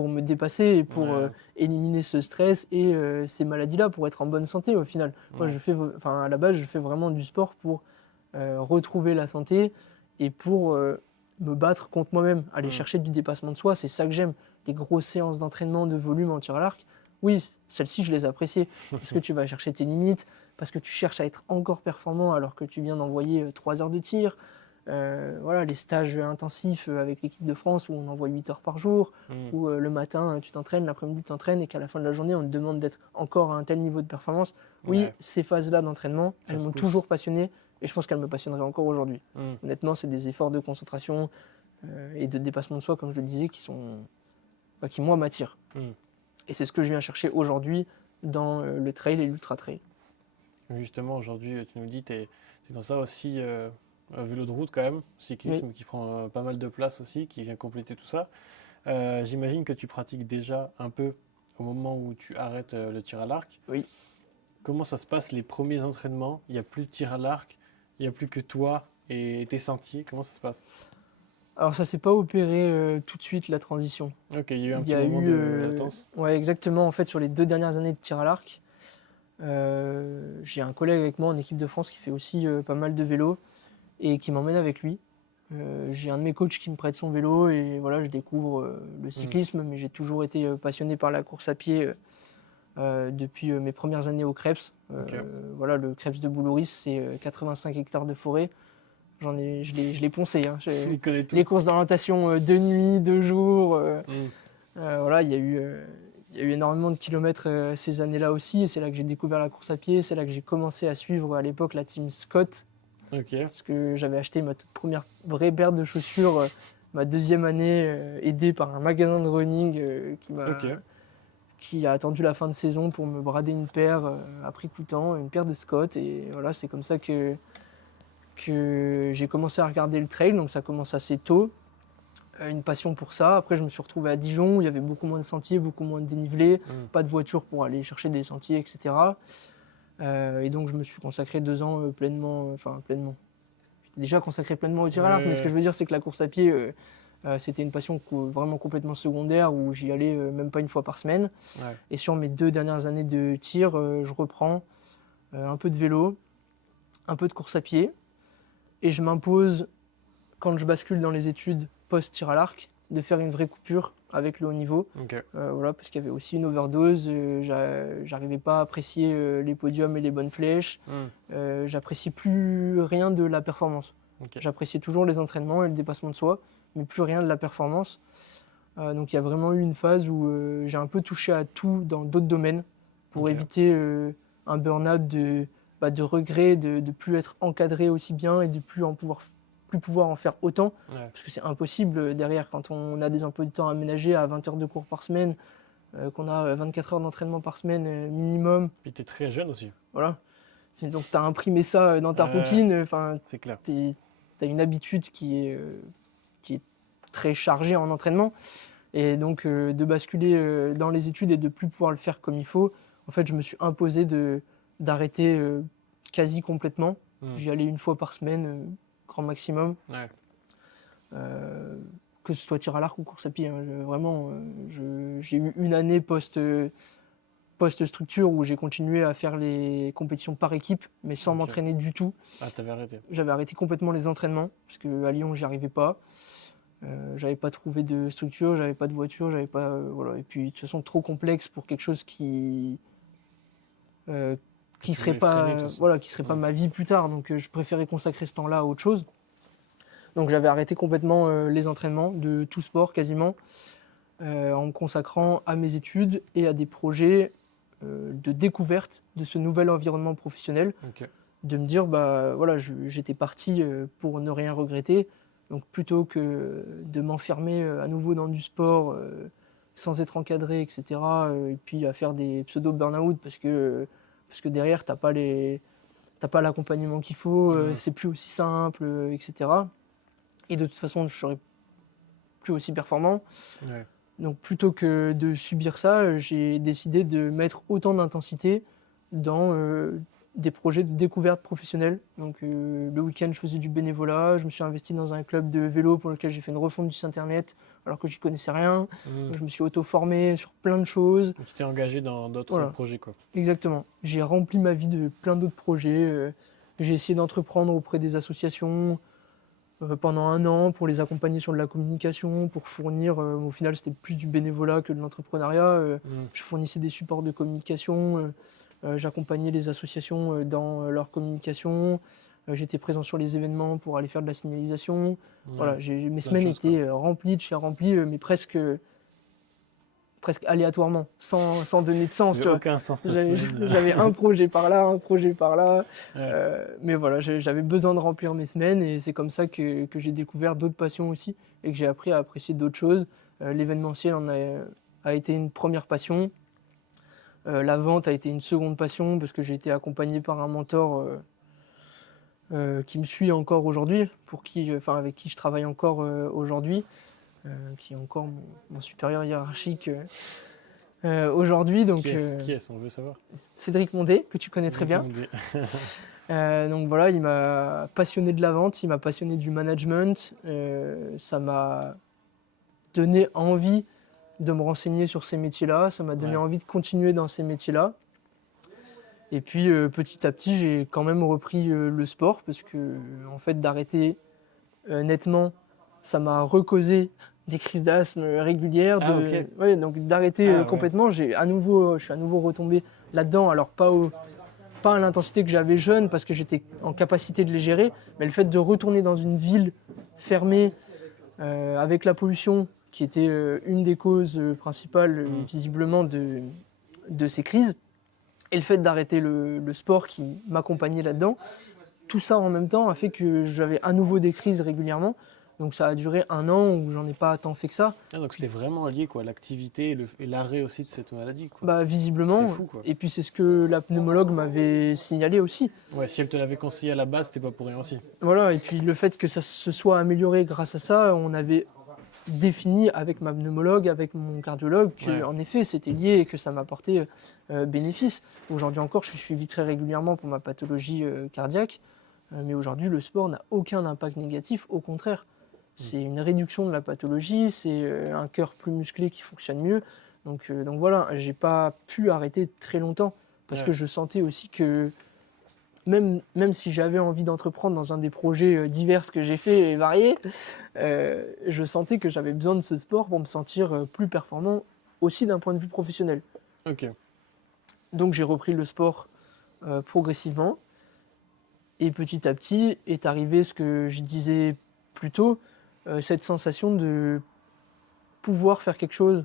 me dépasser et pour Ouais. éliminer ce stress et ces maladies-là, pour être en bonne santé au final. Moi, Ouais. à la base, je fais vraiment du sport pour retrouver la santé et pour me battre contre moi-même, aller chercher du dépassement de soi. C'est ça que j'aime. Les grosses séances d'entraînement de volume en tir à l'arc, oui, celles-ci, je les apprécie. Parce que tu vas chercher tes limites, parce que tu cherches à être encore performant alors que tu viens d'envoyer 3 heures de tir. Voilà, les stages intensifs avec l'équipe de France où on envoie 8 heures par jour, Mm. où le matin tu t'entraînes, l'après-midi tu t'entraînes, et qu'à la fin de la journée on te demande d'être encore à un tel niveau de performance. Oui, Ouais. ces phases-là d'entraînement, Ça elles te m'ont pousse. toujours passionné, et je pense qu'elles me passionneraient encore aujourd'hui. Mm. Honnêtement, c'est des efforts de concentration et de dépassement de soi, comme je le disais, qui moi m'attirent. Mm. Et c'est ce que je viens chercher aujourd'hui dans le trail et l'ultra trail. Justement, aujourd'hui, tu nous dis que c'est dans ça aussi, vélo de route quand même, cyclisme Oui. qui prend pas mal de place aussi, qui vient compléter tout ça. J'imagine que tu pratiques déjà un peu au moment où tu arrêtes le tir à l'arc. Oui. Comment ça se passe les premiers entraînements? Il n'y a plus de tir à l'arc, il n'y a plus que toi et tes sentiers. Comment ça se passe? Alors ça s'est pas opéré tout de suite, la transition. Ok, il y a eu un Il y petit a moment eu, de latence. ouais, exactement, en fait, sur les 2 dernières années de tir à l'arc, j'ai un collègue avec moi en équipe de France qui fait aussi pas mal de vélo et qui m'emmène avec lui. J'ai un de mes coachs qui me prête son vélo, et voilà, je découvre le cyclisme, mais j'ai toujours été passionné par la course à pied depuis mes premières années au Creps. Ok. Voilà, le Creps de Boulouris, c'est 85 hectares de forêt. Je l'ai poncé, hein. Il connaît tout. Les courses d'orientation de nuit, de jour. Mm. Voilà, il y a eu énormément de kilomètres ces années-là aussi, et c'est là que j'ai découvert la course à pied. C'est là que j'ai commencé à suivre à l'époque la team Scott, Ok. parce que j'avais acheté ma toute première vraie paire de chaussures ma deuxième année, aidé par un magasin de running Ok. qui a attendu la fin de saison pour me brader une paire à prix coûtant, une paire de Scott. Et voilà, c'est comme ça que j'ai commencé à regarder le trail, donc ça commence assez tôt. une passion pour ça. Après, je me suis retrouvé à Dijon, où il y avait beaucoup moins de sentiers, beaucoup moins de dénivelé, pas de voiture pour aller chercher des sentiers, etc. Et donc, je me suis consacré 2 ans pleinement. J'étais déjà consacré pleinement au tir à l'arc, mais ce que je veux dire, c'est que la course à pied, c'était une passion vraiment complètement secondaire, où j'y allais même pas une fois par semaine. Ouais. Et sur mes 2 dernières années de tir, je reprends un peu de vélo, un peu de course à pied, et je m'impose, quand je bascule dans les études post-tir à l'arc, de faire une vraie coupure avec le haut niveau. Ok. Voilà, parce qu'il y avait aussi une overdose, j'arrivais pas à apprécier les podiums et les bonnes flèches, j'appréciais plus rien de la performance. Ok. J'appréciais toujours les entraînements et le dépassement de soi, mais plus rien de la performance. Donc il y a vraiment eu une phase où j'ai un peu touché à tout dans d'autres domaines pour Ok. éviter un burn-out de regret, de ne plus être encadré aussi bien et de plus pouvoir en faire autant. Ouais. Parce que c'est impossible derrière quand on a des emplois du temps aménagés à 20 heures de cours par semaine, qu'on a 24 heures d'entraînement par semaine minimum. Puis tu es très jeune aussi. Voilà. Donc tu as imprimé ça dans ta Ouais. routine. C'est clair. Tu as une habitude qui est très chargée en entraînement. Et donc de basculer dans les études et de plus pouvoir le faire comme il faut, en fait, je me suis imposé d'arrêter quasi complètement. J'y allais une fois par semaine, grand maximum. Ouais. Que ce soit tir à l'arc ou course à pied. Vraiment, j'ai eu une année post-structure où j'ai continué à faire les compétitions par équipe, mais sans Ok. m'entraîner du tout. Ah, t'avais arrêté. J'avais arrêté complètement les entraînements, parce qu'à Lyon, j'y arrivais pas. J'avais pas trouvé de structure, j'avais pas de voiture, j'avais pas. Voilà. Et puis, de toute façon, trop complexe pour quelque chose qui tu serait voulais pas, freiner, de toute façon. voilà, qui serait pas ma vie plus tard. Donc, je préférais consacrer ce temps-là à autre chose. Donc, j'avais arrêté complètement les entraînements de tout sport quasiment, en me consacrant à mes études et à des projets de découverte de ce nouvel environnement professionnel. Ok. De me dire, bah voilà, j'étais parti pour ne rien regretter. Donc plutôt que de m'enfermer à nouveau dans du sport sans être encadré, etc. Et puis à faire des pseudo burn-out parce que derrière, t'as pas l'accompagnement qu'il faut, c'est plus aussi simple, etc. Et de toute façon, je serais plus aussi performant. Ouais. Donc plutôt que de subir ça, j'ai décidé de mettre autant d'intensité dans des projets de découverte professionnelle. Donc le week-end, je faisais du bénévolat, je me suis investi dans un club de vélo pour lequel j'ai fait une refonte du site internet alors que j'y connaissais rien. Je me suis auto-formé sur plein de choses. Donc, tu t'es engagé dans d'autres Voilà. projets, quoi. Exactement. J'ai rempli ma vie de plein d'autres projets. J'ai essayé d'entreprendre auprès des associations pendant 1 an pour les accompagner sur de la communication, pour fournir, au final c'était plus du bénévolat que de l'entrepreneuriat. Je fournissais des supports de communication, j'accompagnais les associations dans leur communication, j'étais présent sur les événements pour aller faire de la signalisation. Voilà, mes semaines étaient remplies de chez remplies, mais presque aléatoirement, sans donner de sens. Ça n'a aucun sens, la semaine. J'avais un projet par là, un projet par là. Ouais. Mais voilà, j'avais besoin de remplir mes semaines et c'est comme ça que j'ai découvert d'autres passions aussi et que j'ai appris à apprécier d'autres choses. L'événementiel a été une première passion. La vente a été une seconde passion parce que j'ai été accompagné par un mentor qui me suit encore aujourd'hui, avec qui je travaille encore aujourd'hui. Qui est encore mon supérieur hiérarchique aujourd'hui. Donc, Qui est-ce on veut savoir. Cédric Mondé, que tu connais très bien. Donc voilà, il m'a passionné de la vente, il m'a passionné du management. Ça m'a donné envie de me renseigner sur ces métiers-là, ça m'a donné envie de continuer dans ces métiers-là. Et puis petit à petit, j'ai quand même repris le sport parce que en fait, d'arrêter nettement, ça m'a recausé des crises d'asthme régulières. Donc d'arrêter complètement, je suis à nouveau retombé là-dedans. Alors pas à l'intensité que j'avais jeune parce que j'étais en capacité de les gérer, mais le fait de retourner dans une ville fermée avec la pollution qui était une des causes principales visiblement de ces crises, et le fait d'arrêter le sport qui m'accompagnait là-dedans, tout ça en même temps a fait que j'avais à nouveau des crises régulièrement. Donc ça a duré 1 an où j'en ai pas tant fait que ça. Ah, donc c'était vraiment lié, quoi, l'activité et l'arrêt aussi de cette maladie, quoi. Bah visiblement. C'est fou, quoi. Et puis c'est ce que la pneumologue m'avait signalé aussi. Ouais, si elle te l'avait conseillé à la base, c'était pas pour rien aussi. Voilà, et puis le fait que ça se soit amélioré grâce à ça, on avait défini avec ma pneumologue, avec mon cardiologue, que Ouais. en effet c'était lié et que ça m'apportait bénéfice. Aujourd'hui encore, je suis suivi très régulièrement pour ma pathologie cardiaque, mais aujourd'hui le sport n'a aucun impact négatif, au contraire. C'est une réduction de la pathologie, c'est un cœur plus musclé qui fonctionne mieux. Donc voilà, j'ai pas pu arrêter très longtemps parce que Ouais. je sentais aussi que même si j'avais envie d'entreprendre dans un des projets divers que j'ai fait et variés, je sentais que j'avais besoin de ce sport pour me sentir plus performant aussi d'un point de vue professionnel. Ok. Donc j'ai repris le sport progressivement et petit à petit est arrivé ce que je disais plus tôt, cette sensation de pouvoir faire quelque chose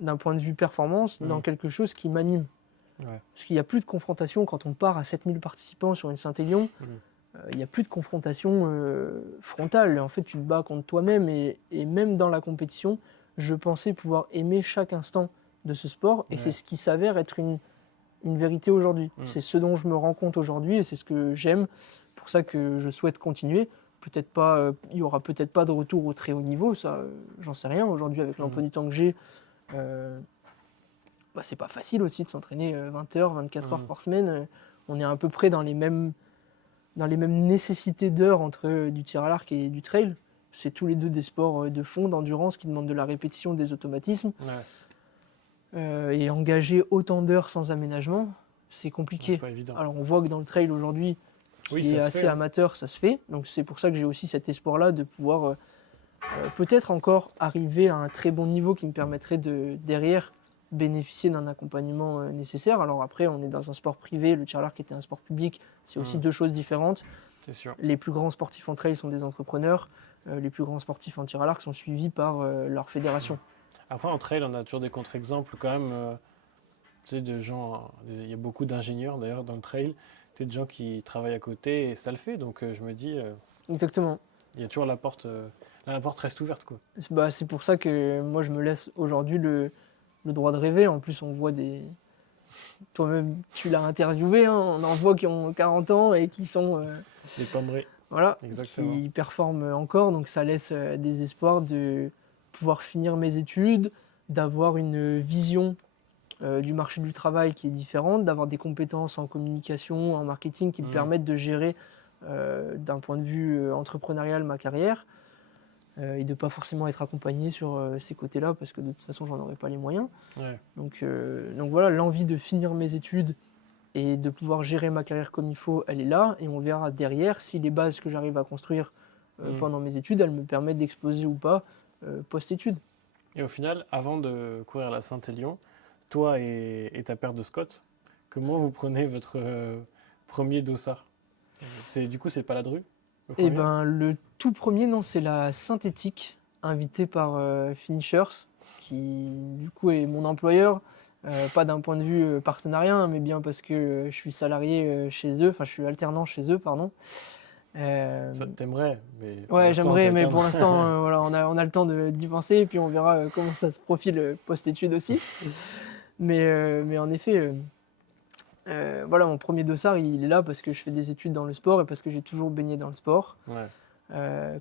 d'un point de vue performance dans quelque chose qui m'anime. Ouais. Parce qu'il n'y a plus de confrontation quand on part à 7000 participants sur une Saint-Élion. Il n'y a plus de confrontation frontale. En fait, tu te bats contre toi-même et même dans la compétition, je pensais pouvoir aimer chaque instant de ce sport et Ouais. c'est ce qui s'avère être une vérité aujourd'hui. C'est ce dont je me rends compte aujourd'hui et c'est ce que j'aime. Pour ça que je souhaite continuer. Peut-être pas, il y aura peut-être pas de retour au très haut niveau, ça, j'en sais rien. Aujourd'hui, avec l'emploi du temps que j'ai, c'est pas facile aussi de s'entraîner 20 heures, 24 heures par semaine. On est à peu près dans les mêmes nécessités d'heures entre du tir à l'arc et du trail. C'est tous les deux des sports de fond, d'endurance, qui demandent de la répétition, des automatismes. Ouais. Et engager autant d'heures sans aménagement, c'est compliqué. C'est pas évident. Alors on voit que dans le trail aujourd'hui, qui Oui, est ça se assez fait, hein. amateur, ça se fait. Donc c'est pour ça que j'ai aussi cet espoir-là de pouvoir peut-être encore arriver à un très bon niveau qui me permettrait de, derrière, bénéficier d'un accompagnement nécessaire. Alors après, on est dans un sport privé, le tir à l'arc était un sport public, c'est aussi deux choses différentes. C'est sûr. Les plus grands sportifs en trail sont des entrepreneurs, les plus grands sportifs en tir à l'arc sont suivis par leur fédération. Après, en trail, on a toujours des contre-exemples quand même. Tu sais, de gens. Il y a beaucoup d'ingénieurs d'ailleurs dans le trail. Tu sais, de gens qui travaillent à côté et ça le fait. Donc je me dis, Exactement. il y a toujours la porte reste ouverte, quoi. C'est pour ça que moi je me laisse aujourd'hui le droit de rêver. En plus, on voit des. Toi-même, tu l'as interviewé, hein, on en voit qui ont 40 ans et qui sont. Les pommerés. Voilà, Exactement. qui performent encore. Donc ça laisse des espoirs de pouvoir finir mes études, d'avoir une vision du marché du travail qui est différente, d'avoir des compétences en communication, en marketing qui me permettent de gérer d'un point de vue entrepreneurial ma carrière et de ne pas forcément être accompagné sur ces côtés-là parce que de toute façon, j'en aurais pas les moyens. Ouais. Donc voilà, l'envie de finir mes études et de pouvoir gérer ma carrière comme il faut, elle est là. Et on verra derrière si les bases que j'arrive à construire pendant mes études, elles me permettent d'exploser ou pas post-études. Et au final, avant de courir la Saint-Élion, toi et ta paire de Scott, comment vous prenez votre premier dossard? Du coup, c'est pas la Dru, le Et premier? le tout premier, non, c'est la synthétique, invitée par Finishers, qui du coup est mon employeur. Pas d'un point de vue partenariat, hein, mais bien parce que je suis salarié chez eux, enfin je suis alternant chez eux, pardon. Ça t'aimerais, mais pour Ouais, l'instant, j'aimerais, t'as le mais temps. pour l'instant, voilà, on a le temps d'y penser, et puis on verra comment ça se profile post-études aussi. Mais en effet, voilà, mon premier dossard, il est là parce que je fais des études dans le sport et parce que j'ai toujours baigné dans le sport. Ouais.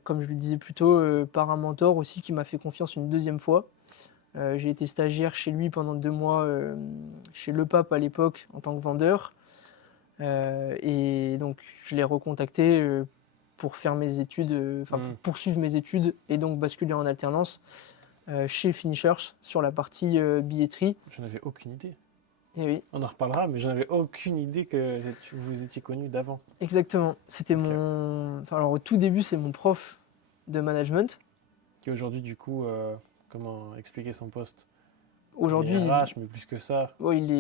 Comme je le disais plus tôt, par un mentor aussi qui m'a fait confiance une deuxième fois. J'ai été stagiaire chez lui pendant 2 mois, chez Le Pape à l'époque, en tant que vendeur. Et donc, je l'ai recontacté pour faire mes études, pour poursuivre mes études et donc basculer en alternance chez Finishers sur la partie billetterie. Je n'avais aucune idée. Et oui, On en reparlera, mais je n'avais aucune idée que vous étiez connus d'avant. exactement. C'était Ok. alors, au tout début, c'est mon prof de management. Qui aujourd'hui, du coup, comment expliquer son poste? Il Aujourd'hui, est RH, mais plus que ça. il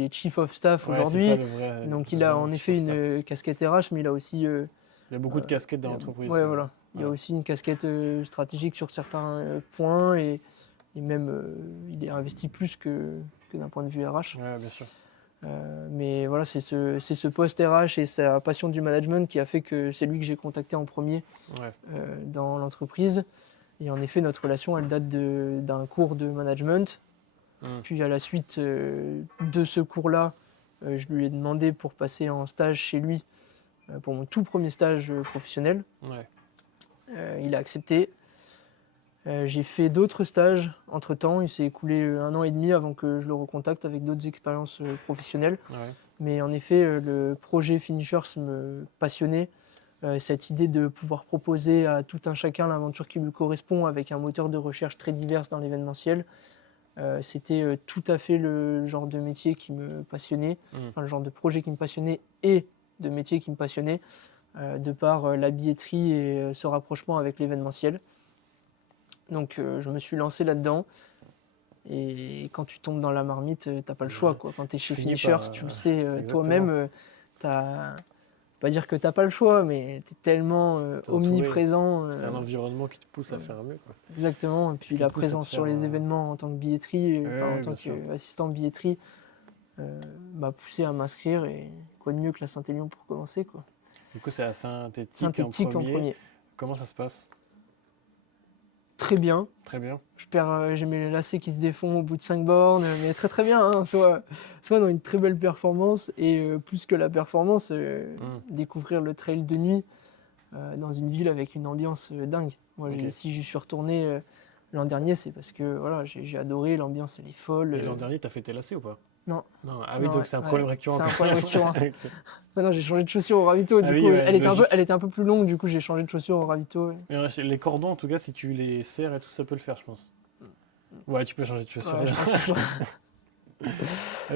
est chief of staff Ouais, c'est ça aujourd'hui. le vrai. Donc, le il a vrai en chief effet of staff. une casquette RH, mais il a aussi Il y a beaucoup de casquettes dans il y a- l'entreprise. ouais, voilà. Il y a Voilà. aussi une casquette stratégique sur certains points et même il est investi plus que d'un point de vue RH. Ouais, bien sûr. Mais voilà, c'est ce poste RH et sa passion du management qui a fait que c'est lui que j'ai contacté en premier Ouais. dans l'entreprise. Et en effet, notre relation, elle date d'un cours de management. Puis à la suite de ce cours-là, je lui ai demandé pour passer en stage chez lui pour mon tout premier stage professionnel. Ouais. Il a accepté. J'ai fait d'autres stages entre-temps. Il s'est écoulé 1 an et demi avant que je le recontacte avec d'autres expériences professionnelles. Ouais. Mais en effet, le projet Finishers me passionnait. Cette idée de pouvoir proposer à tout un chacun l'aventure qui lui correspond avec un moteur de recherche très divers dans l'événementiel, c'était tout à fait le genre de métier qui me passionnait, enfin, le genre de projet qui me passionnait et de métier qui me passionnait, de par la billetterie et ce rapprochement avec l'événementiel. Donc je me suis lancé là-dedans. Et quand tu tombes dans la marmite, t'as pas le choix, quoi. Quand tu es chez Finis Finishers, par, tu le sais exactement. toi-même, t'as pas dire que t'as pas le choix, mais tu es tellement T'es entouré. omniprésent. C'est un environnement qui te pousse à faire mieux, quoi. Exactement. Et puis qui la te pousse à te présence sur faire, les événements en tant que billetterie, enfin, en Ouais, tant bien sûr. qu'assistant billetterie, m'a poussé à m'inscrire. Et quoi de mieux que la Saint-Élion pour commencer, quoi. Du coup, c'est à Synthétique en Synthétique en premier. premier. Comment ça se passe? Très bien. Très bien. J'ai mes lacets qui se défont au bout de 5 bornes, mais très très bien, hein. Soit dans une très belle performance et plus que la performance, découvrir le trail de nuit dans une ville avec une ambiance dingue. Moi, Ok. si j'y suis retourné l'an dernier, c'est parce que voilà, j'ai adoré, l'ambiance elle est folle. Et l'an dernier, t'as fait tes lacets ou pas? Non. Non. Ah oui, Non, donc ouais, c'est un ouais. problème récurrent. C'est un quand problème même. récurrent. Ok. Ouais, non, j'ai changé de chaussures au ravito, Ah du oui, coup, ouais, elle logique. était un peu plus longue, du coup j'ai changé de chaussures au ravito. Ouais. Mais les cordons, en tout cas, si tu les serres et tout, ça peut le faire, je pense. Ouais, tu peux changer de chaussures. Ouais, je change de chaussures.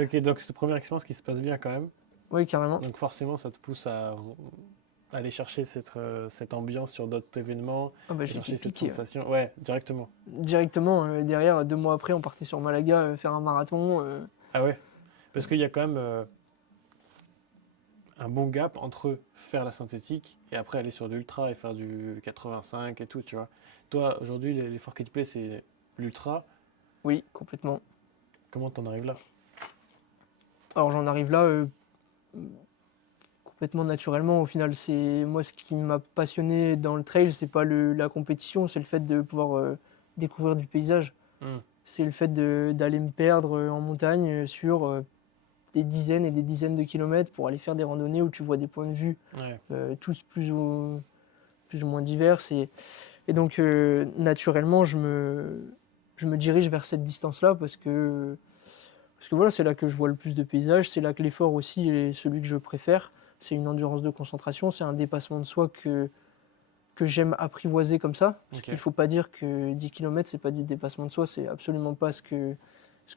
Ok, donc c'est une première expérience qui se passe bien quand même. Oui, carrément. Donc forcément, ça te pousse à aller chercher cette ambiance sur d'autres événements, Ah bah, j'ai chercher été cette piqué. sensation. Ouais, directement. Directement, derrière, 2 mois après, on partait sur Malaga faire un marathon. Ah ouais, parce qu'il y a quand même un bon gap entre faire la synthétique et après aller sur l'ultra et faire du 85 et tout, tu vois. Toi, aujourd'hui, l'effort qui te plaît, c'est l'ultra. Oui, complètement. Comment t'en arrives là? Alors j'en arrive là complètement naturellement. Au final, c'est moi ce qui m'a passionné dans le trail, c'est pas la compétition, c'est le fait de pouvoir découvrir du paysage. Hmm. C'est le fait d'aller me perdre en montagne sur des dizaines et des dizaines de kilomètres pour aller faire des randonnées où tu vois des points de vue Ouais. tous plus ou moins divers. Et donc naturellement, je me dirige vers cette distance-là parce que voilà, c'est là que je vois le plus de paysages, c'est là que l'effort aussi est celui que je préfère. C'est une endurance de concentration, c'est un dépassement de soi que j'aime apprivoiser comme ça. Parce Ok. qu'il ne faut pas dire que 10 km, c'est pas du dépassement de soi, c'est absolument pas ce que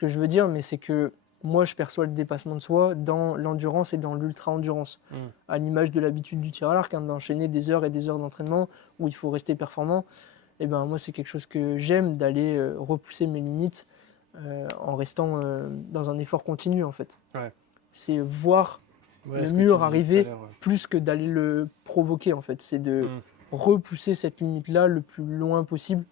je veux dire, mais c'est que moi, je perçois le dépassement de soi dans l'endurance et dans l'ultra-endurance. Hmm. À l'image de l'habitude du tir à l'arc, hein, d'enchaîner des heures et des heures d'entraînement où il faut rester performant. Et ben moi, c'est quelque chose que j'aime, d'aller repousser mes limites en restant dans un effort continu, en fait. Ouais. C'est voir Ouais, le ce que tu mur disais tout à arriver l'heure, ouais. plus que d'aller le provoquer, en fait. C'est de repousser cette limite-là le plus loin possible,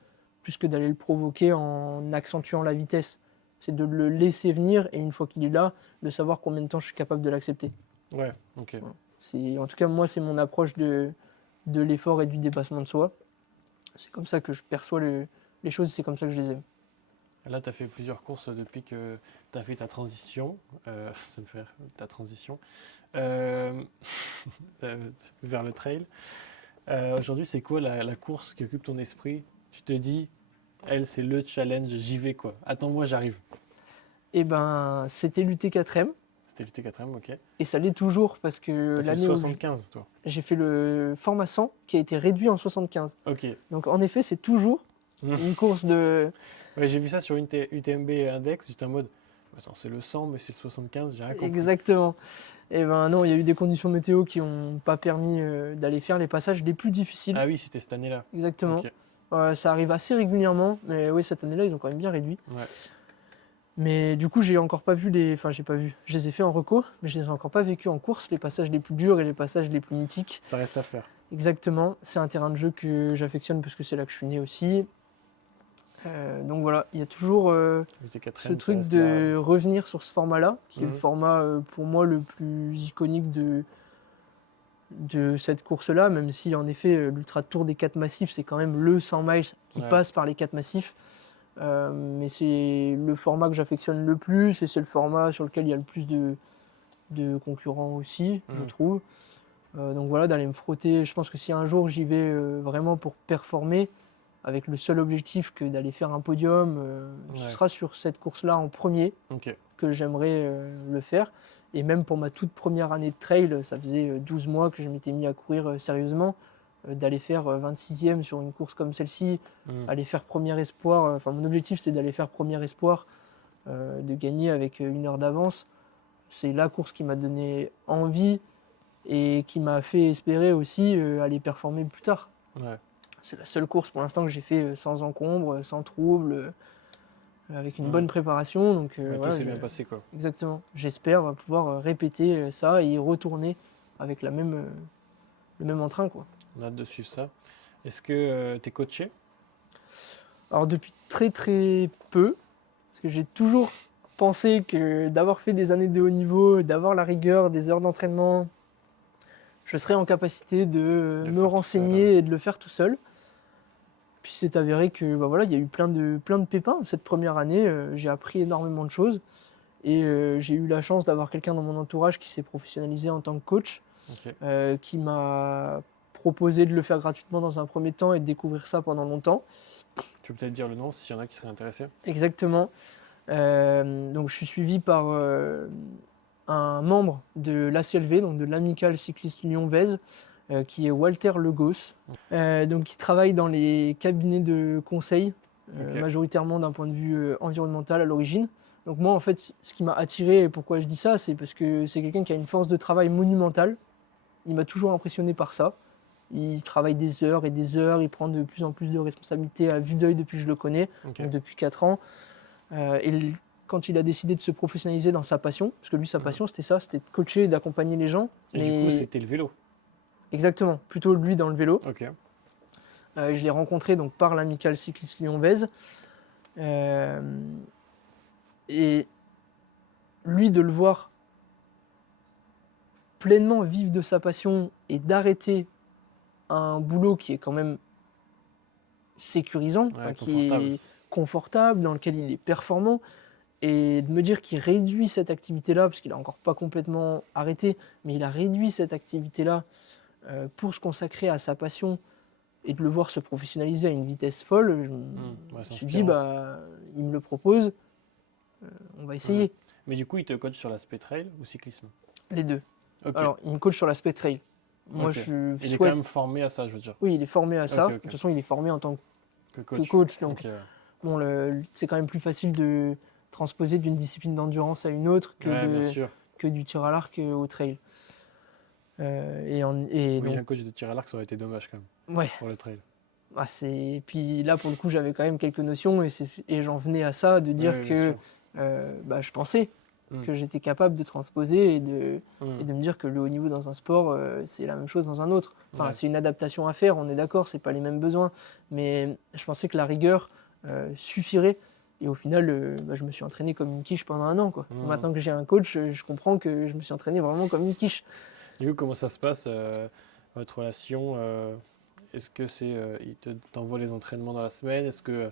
plus que d'aller le provoquer en accentuant la vitesse. C'est de le laisser venir et une fois qu'il est là, de savoir combien de temps je suis capable de l'accepter. Ouais, ok. Voilà. En tout cas, moi, c'est mon approche de l'effort et du dépassement de soi. C'est comme ça que je perçois les choses, c'est comme ça que je les aime. Là, tu as fait plusieurs courses depuis que tu as fait ta transition. Ça me fait rire, ta transition. euh, vers le trail. Aujourd'hui, c'est quoi la course qui occupe ton esprit? Tu te dis, elle, c'est le challenge, j'y vais quoi. Attends-moi, j'arrive. Et ben, c'était l'UT4M. C'était le T4M, ok. Et ça l'est toujours parce que T'as fait le l'année où 75, toi. j'ai fait le format 100 qui a été réduit en 75. Ok. Donc en effet, c'est toujours une course de... Ouais, j'ai vu ça sur une UTMB Index, j'étais en mode, attends, c'est le 100, mais c'est le 75, j'ai rien compris. Exactement. Et ben non, il y a eu des conditions météo qui n'ont pas permis d'aller faire les passages les plus difficiles. Ah oui, c'était cette année-là. Exactement. Ok. Ça arrive assez régulièrement, mais oui, cette année-là, ils ont quand même bien réduit. Ouais. Mais du coup, j'ai encore pas vu les... Enfin, j'ai pas vu. Je les ai fait en reco, mais je les ai encore pas vécu en course, les passages les plus durs et les passages les plus mythiques. Ça reste à faire. Exactement. C'est un terrain de jeu que j'affectionne parce que c'est là que je suis né aussi. Donc voilà, il y a toujours UT4M, ce ça truc reste de là. revenir sur ce format-là, qui est le Mhm. format pour moi le plus iconique de cette course-là, même si en effet l'Ultra Tour des 4 massifs, c'est quand même le 100 miles qui Ouais. passe par les 4 massifs. Mais c'est le format que j'affectionne le plus et c'est le format sur lequel il y a le plus de concurrents aussi, je Mhm. trouve. Donc voilà, d'aller me frotter. Je pense que si un jour j'y vais vraiment pour performer, avec le seul objectif que d'aller faire un podium. Ce Ouais. sera sur cette course-là en premier Ok. que j'aimerais le faire. Et même pour ma toute première année de trail, ça faisait 12 mois que je m'étais mis à courir sérieusement. D'aller faire 26e sur une course comme celle-ci, Mm. aller faire premier espoir. Enfin, mon objectif, c'était d'aller faire premier espoir, de gagner avec 1 heure d'avance. C'est la course qui m'a donné envie et qui m'a fait espérer aussi aller performer plus tard. Ouais. C'est la seule course pour l'instant que j'ai fait sans encombre, sans trouble, avec une Mm. bonne préparation. Donc Ouais, tout voilà, s'est bien passé, quoi. exactement. J'espère pouvoir répéter ça et y retourner avec le même entrain, quoi. On a hâte de suivre ça. Est-ce que tu es coaché? Alors depuis très très peu, parce que j'ai toujours pensé que d'avoir fait des années de haut niveau, d'avoir la rigueur, des heures d'entraînement, je serais en capacité de le me faire tout seul, renseigner et de le faire tout seul. Puis c'est avéré que bah voilà, il y a eu plein de pépins cette première année. J'ai appris énormément de choses et j'ai eu la chance d'avoir quelqu'un dans mon entourage qui s'est professionnalisé en tant que coach, Ok. qui m'a proposé de le faire gratuitement dans un premier temps et de découvrir ça pendant longtemps. Tu peux peut-être dire le nom s'il y en a qui seraient intéressés? Exactement. Donc je suis suivi par un membre de l'ACLV, donc de l'Amicale Cycliste Union Vèze, qui est Walter Legos, donc qui travaille dans les cabinets de conseil, Ok. majoritairement d'un point de vue environnemental à l'origine. Donc moi, en fait, ce qui m'a attiré et pourquoi je dis ça, c'est parce que c'est quelqu'un qui a une force de travail monumentale. Il m'a toujours impressionné par ça. Il travaille des heures et des heures, il prend de plus en plus de responsabilités à vue d'œil depuis que je le connais, Ok. donc depuis 4 ans. Quand il a décidé de se professionnaliser dans sa passion, parce que lui, sa Mhm. passion, c'était ça, c'était de coacher et d'accompagner les gens. Et du coup, c'était le vélo. Exactement, plutôt lui dans le vélo. Ok. Je l'ai rencontré donc par l'Amicale Cycliste Lyon-Vèze. Euh, et lui, de le voir pleinement vivre de sa passion et d'arrêter un boulot qui est quand même sécurisant, Ouais, qui confortable. est confortable, dans lequel il est performant, et de me dire qu'il réduit cette activité-là, parce qu'il n'a encore pas complètement arrêté, mais il a réduit cette activité-là pour se consacrer à sa passion et de le voir se professionnaliser à une vitesse folle, je Ouais, me c'est suis dit, inspirant. bah, il me le propose, on va essayer. Mais du coup, il te coach sur l'aspect trail ou cyclisme? Les deux. Ok. Alors, il me coach sur l'aspect trail. Moi, Ok. je Il est quand souhaite... même formé à ça, je veux dire. Oui, il est formé à ça. Ok, De ok. toute façon, il est formé en tant Que que coach. coach. Donc, Ok. bon, c'est quand même plus facile de transposer d'une discipline d'endurance à une autre Ouais, bien sûr. que du tir à l'arc au trail. Et Oui, donc, un coach de tir à l'arc, ça aurait été dommage quand même ouais. pour le trail. Bah, puis là, pour le coup, j'avais quand même quelques notions et j'en venais à ça, de dire Ouais, bien que sûr. bah, je pensais Mm. que j'étais capable de transposer et Mm. de me dire que le haut niveau dans un sport, c'est la même chose dans un autre. Enfin, Ouais. c'est une adaptation à faire, on est d'accord, c'est pas les mêmes besoins. Mais je pensais que la rigueur suffirait. Et au final, bah, je me suis entraîné comme une quiche pendant 1 an, quoi. Mm. Maintenant que j'ai un coach, je comprends que je me suis entraîné vraiment comme une quiche. Du coup, comment ça se passe, votre relation est-ce que il t'envoie les entraînements dans la semaine? Est-ce que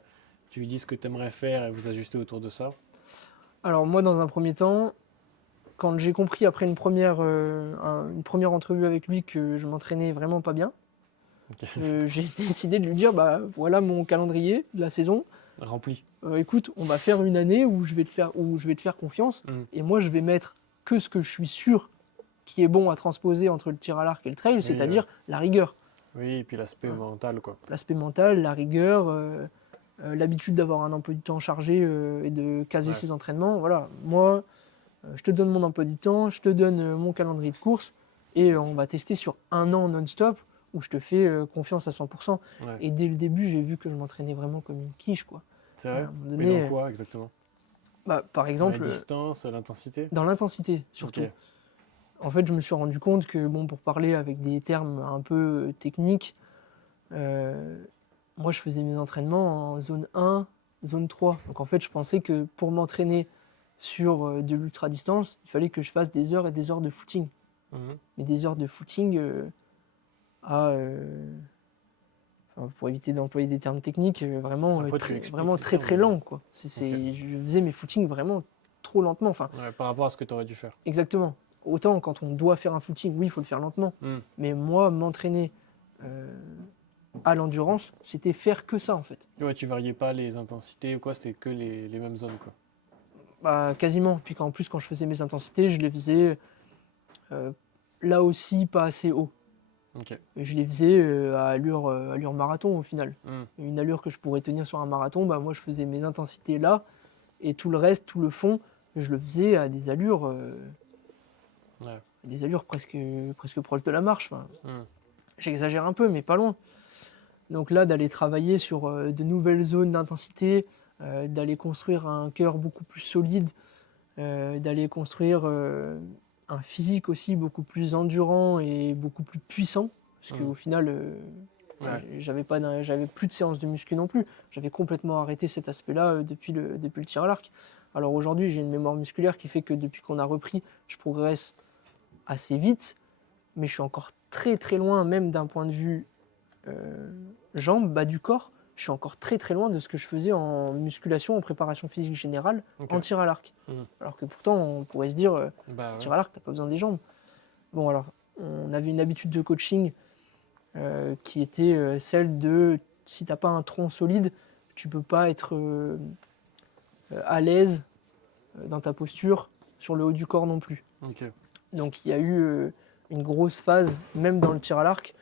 tu lui dis ce que tu aimerais faire et vous ajustez autour de ça? Alors moi, dans un premier temps, quand j'ai compris après une première entrevue avec lui que je m'entraînais vraiment pas bien, Ok. j'ai décidé de lui dire, bah voilà mon calendrier de la saison. Rempli. Écoute, on va faire une année où je vais te faire confiance Mm. et moi je vais mettre que ce que je suis sûr qui est bon à transposer entre le tir à l'arc et le trail, c'est-à-dire la rigueur. Oui, et puis l'aspect Ouais. mental, quoi. L'aspect mental, la rigueur, l'habitude d'avoir un emploi du temps chargé et de caser Ouais. ses entraînements. Voilà, moi, je te donne mon emploi du temps, je te donne mon calendrier de course et on va tester sur 1 an non-stop où je te fais confiance à 100%. Ouais. Et dès le début, j'ai vu que je m'entraînais vraiment comme une quiche, quoi. C'est À vrai? un moment Mais donné, dans quoi exactement? bah, par Dans la exemple, distance, l'intensité? dans l'intensité, surtout. Ok. En fait, je me suis rendu compte que, bon, pour parler avec des termes un peu techniques, euh, moi, je faisais mes entraînements en zone 1, zone 3. Donc, en fait, je pensais que pour m'entraîner sur de l'ultra-distance, il fallait que je fasse des heures et des heures de footing. Mhm. Mais des heures de footing à, enfin, pour éviter d'employer des termes techniques, vraiment, Après, tu expliques vraiment les très termes, très mais- lent, quoi. Je faisais mes footings vraiment trop lentement. Enfin, Ouais, par rapport à ce que tu aurais dû faire. exactement. Autant quand on doit faire un footing, oui, il faut le faire lentement. Mm. Mais moi, m'entraîner euh, à l'endurance, c'était faire que ça en fait. Ouais, tu variais pas les intensités ou quoi, c'était que les mêmes zones, quoi. Bah, quasiment. Puis en plus, quand je faisais mes intensités, je les faisais euh, là aussi pas assez haut. Ok. Et je les faisais allure marathon au final. Hmm. Une allure que je pourrais tenir sur un marathon, bah, moi je faisais mes intensités là, et tout le reste, tout le fond, je le faisais à des allures, Ouais. presque proches de la marche. Enfin, Hmm. j'exagère un peu, mais pas loin. Donc là, d'aller travailler sur de nouvelles zones d'intensité, d'aller construire un cœur beaucoup plus solide, d'aller construire un physique aussi beaucoup plus endurant et beaucoup plus puissant, parce qu'au final, Ouais. j'avais plus de séances de muscu non plus. J'avais complètement arrêté cet aspect-là depuis le tir à l'arc. Alors aujourd'hui, j'ai une mémoire musculaire qui fait que depuis qu'on a repris, je progresse assez vite, mais je suis encore très très loin, même d'un point de vue jambes, bas du corps, je suis encore très très loin de ce que je faisais en musculation, en préparation physique générale, Ok. en tir à l'arc. Mhm. Alors que pourtant, on pourrait se dire, Bah ouais. tir à l'arc, t'as pas besoin des jambes. Bon, alors, on avait une habitude de coaching qui était celle de, si t'as pas un tronc solide, tu peux pas être à l'aise dans ta posture sur le haut du corps non plus. Ok. Donc il y a eu une grosse phase, même dans le tir à l'arc,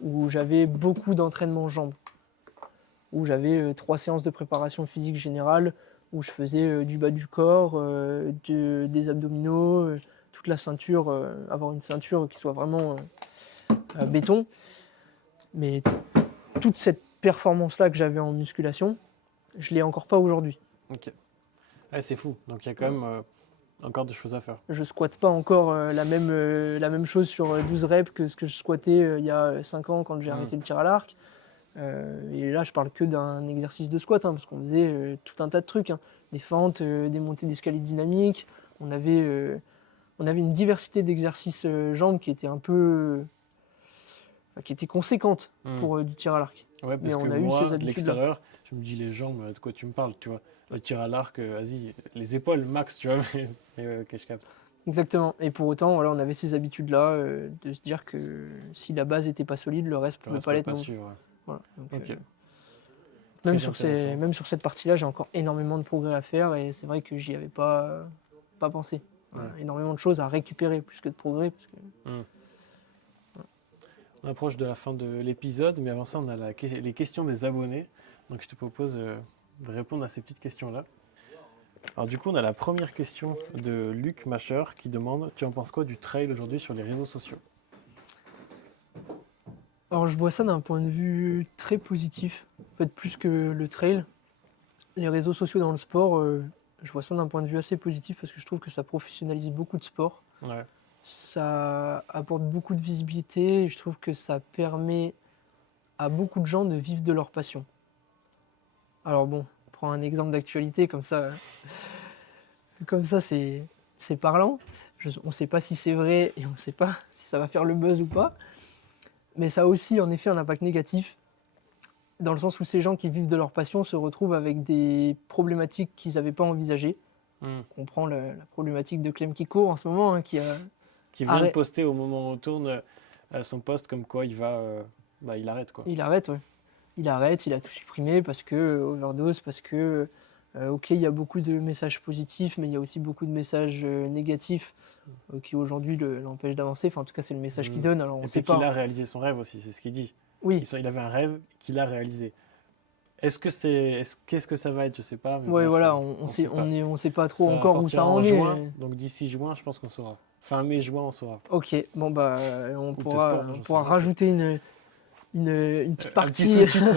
où j'avais beaucoup d'entraînement jambes, où j'avais 3 séances de préparation physique générale, où je faisais du bas du corps, des abdominaux, toute la ceinture, avoir une ceinture qui soit vraiment béton. Mais toute cette performance-là que j'avais en musculation, je l'ai encore pas aujourd'hui. Ok. Ouais, c'est fou. Donc il y a quand même encore des choses à faire. Je squatte pas encore la même chose sur 12 reps que ce que je squattais il y a 5 ans quand j'ai arrêté le tir à l'arc. Et là, je parle que d'un exercice de squat, hein, parce qu'on faisait tout un tas de trucs, hein. Des fentes, des montées d'escalier dynamiques. On avait une diversité d'exercices jambes qui était qui était conséquente pour du tir à l'arc. Ouais, parce Mais on que a eu moi, ces de habitudes-là. l'extérieur, je me dis les jambes, de quoi tu me parles, tu vois. Le tir à l'arc, vas-y, les épaules max, tu vois, mais ok, je capte. Exactement. Et pour autant, voilà, on avait ces habitudes-là de se dire que si la base n'était pas solide, le reste Le pouvait reste pas peut l'être pas non plus. suivre. Ouais. Voilà. Donc, Ok. même Très intéressant. même sur cette partie-là, j'ai encore énormément de progrès à faire et c'est vrai que j'y avais pas pensé. Voilà, Ouais. énormément de choses à récupérer plus que de progrès. Parce que... On approche de la fin de l'épisode, mais avant ça, on a les questions des abonnés. Donc je te propose de répondre à ces petites questions-là. Alors du coup, on a la première question de Luc Macher qui demande: tu en penses quoi du trail aujourd'hui sur les réseaux sociaux? Alors je vois ça d'un point de vue très positif, en fait plus que le trail. Les réseaux sociaux dans le sport, je vois ça d'un point de vue assez positif parce que je trouve que ça professionnalise beaucoup de sports. Ouais. Ça apporte beaucoup de visibilité et je trouve que ça permet à beaucoup de gens de vivre de leur passion. Alors bon, on prend un exemple d'actualité comme ça c'est parlant. On ne sait pas si c'est vrai et on ne sait pas si ça va faire le buzz ou pas. Mais ça a aussi en effet un impact négatif dans le sens où ces gens qui vivent de leur passion se retrouvent avec des problématiques qu'ils n'avaient pas envisagées. On prend la problématique de Clem Kiko en ce moment, hein, qui vient de poster au moment où on tourne son post comme quoi il arrête quoi. Il arrête, ouais. Il arrête, il a tout supprimé parce que overdose, parce que ok, il y a beaucoup de messages positifs, mais il y a aussi beaucoup de messages négatifs qui aujourd'hui l'empêchent d'avancer. Enfin, en tout cas, c'est le message qu'il donne. Alors, on Et sait puis qu'il pas. a réalisé son rêve aussi, c'est ce qu'il dit. Oui, Il avait un rêve qu'il a réalisé. Qu'est-ce que ça va être, je sais pas. Mais ouais, bref, voilà, on sait pas trop ça encore où sortira ça en en juin, est. donc d'ici juin, je pense qu'on saura. Fin mai, juin, on saura. Ok, bon bah, on Ou peut-être pourra, pas, hein, on j'en sais pourra rien. rajouter une petite Un petit partie. sous-titre.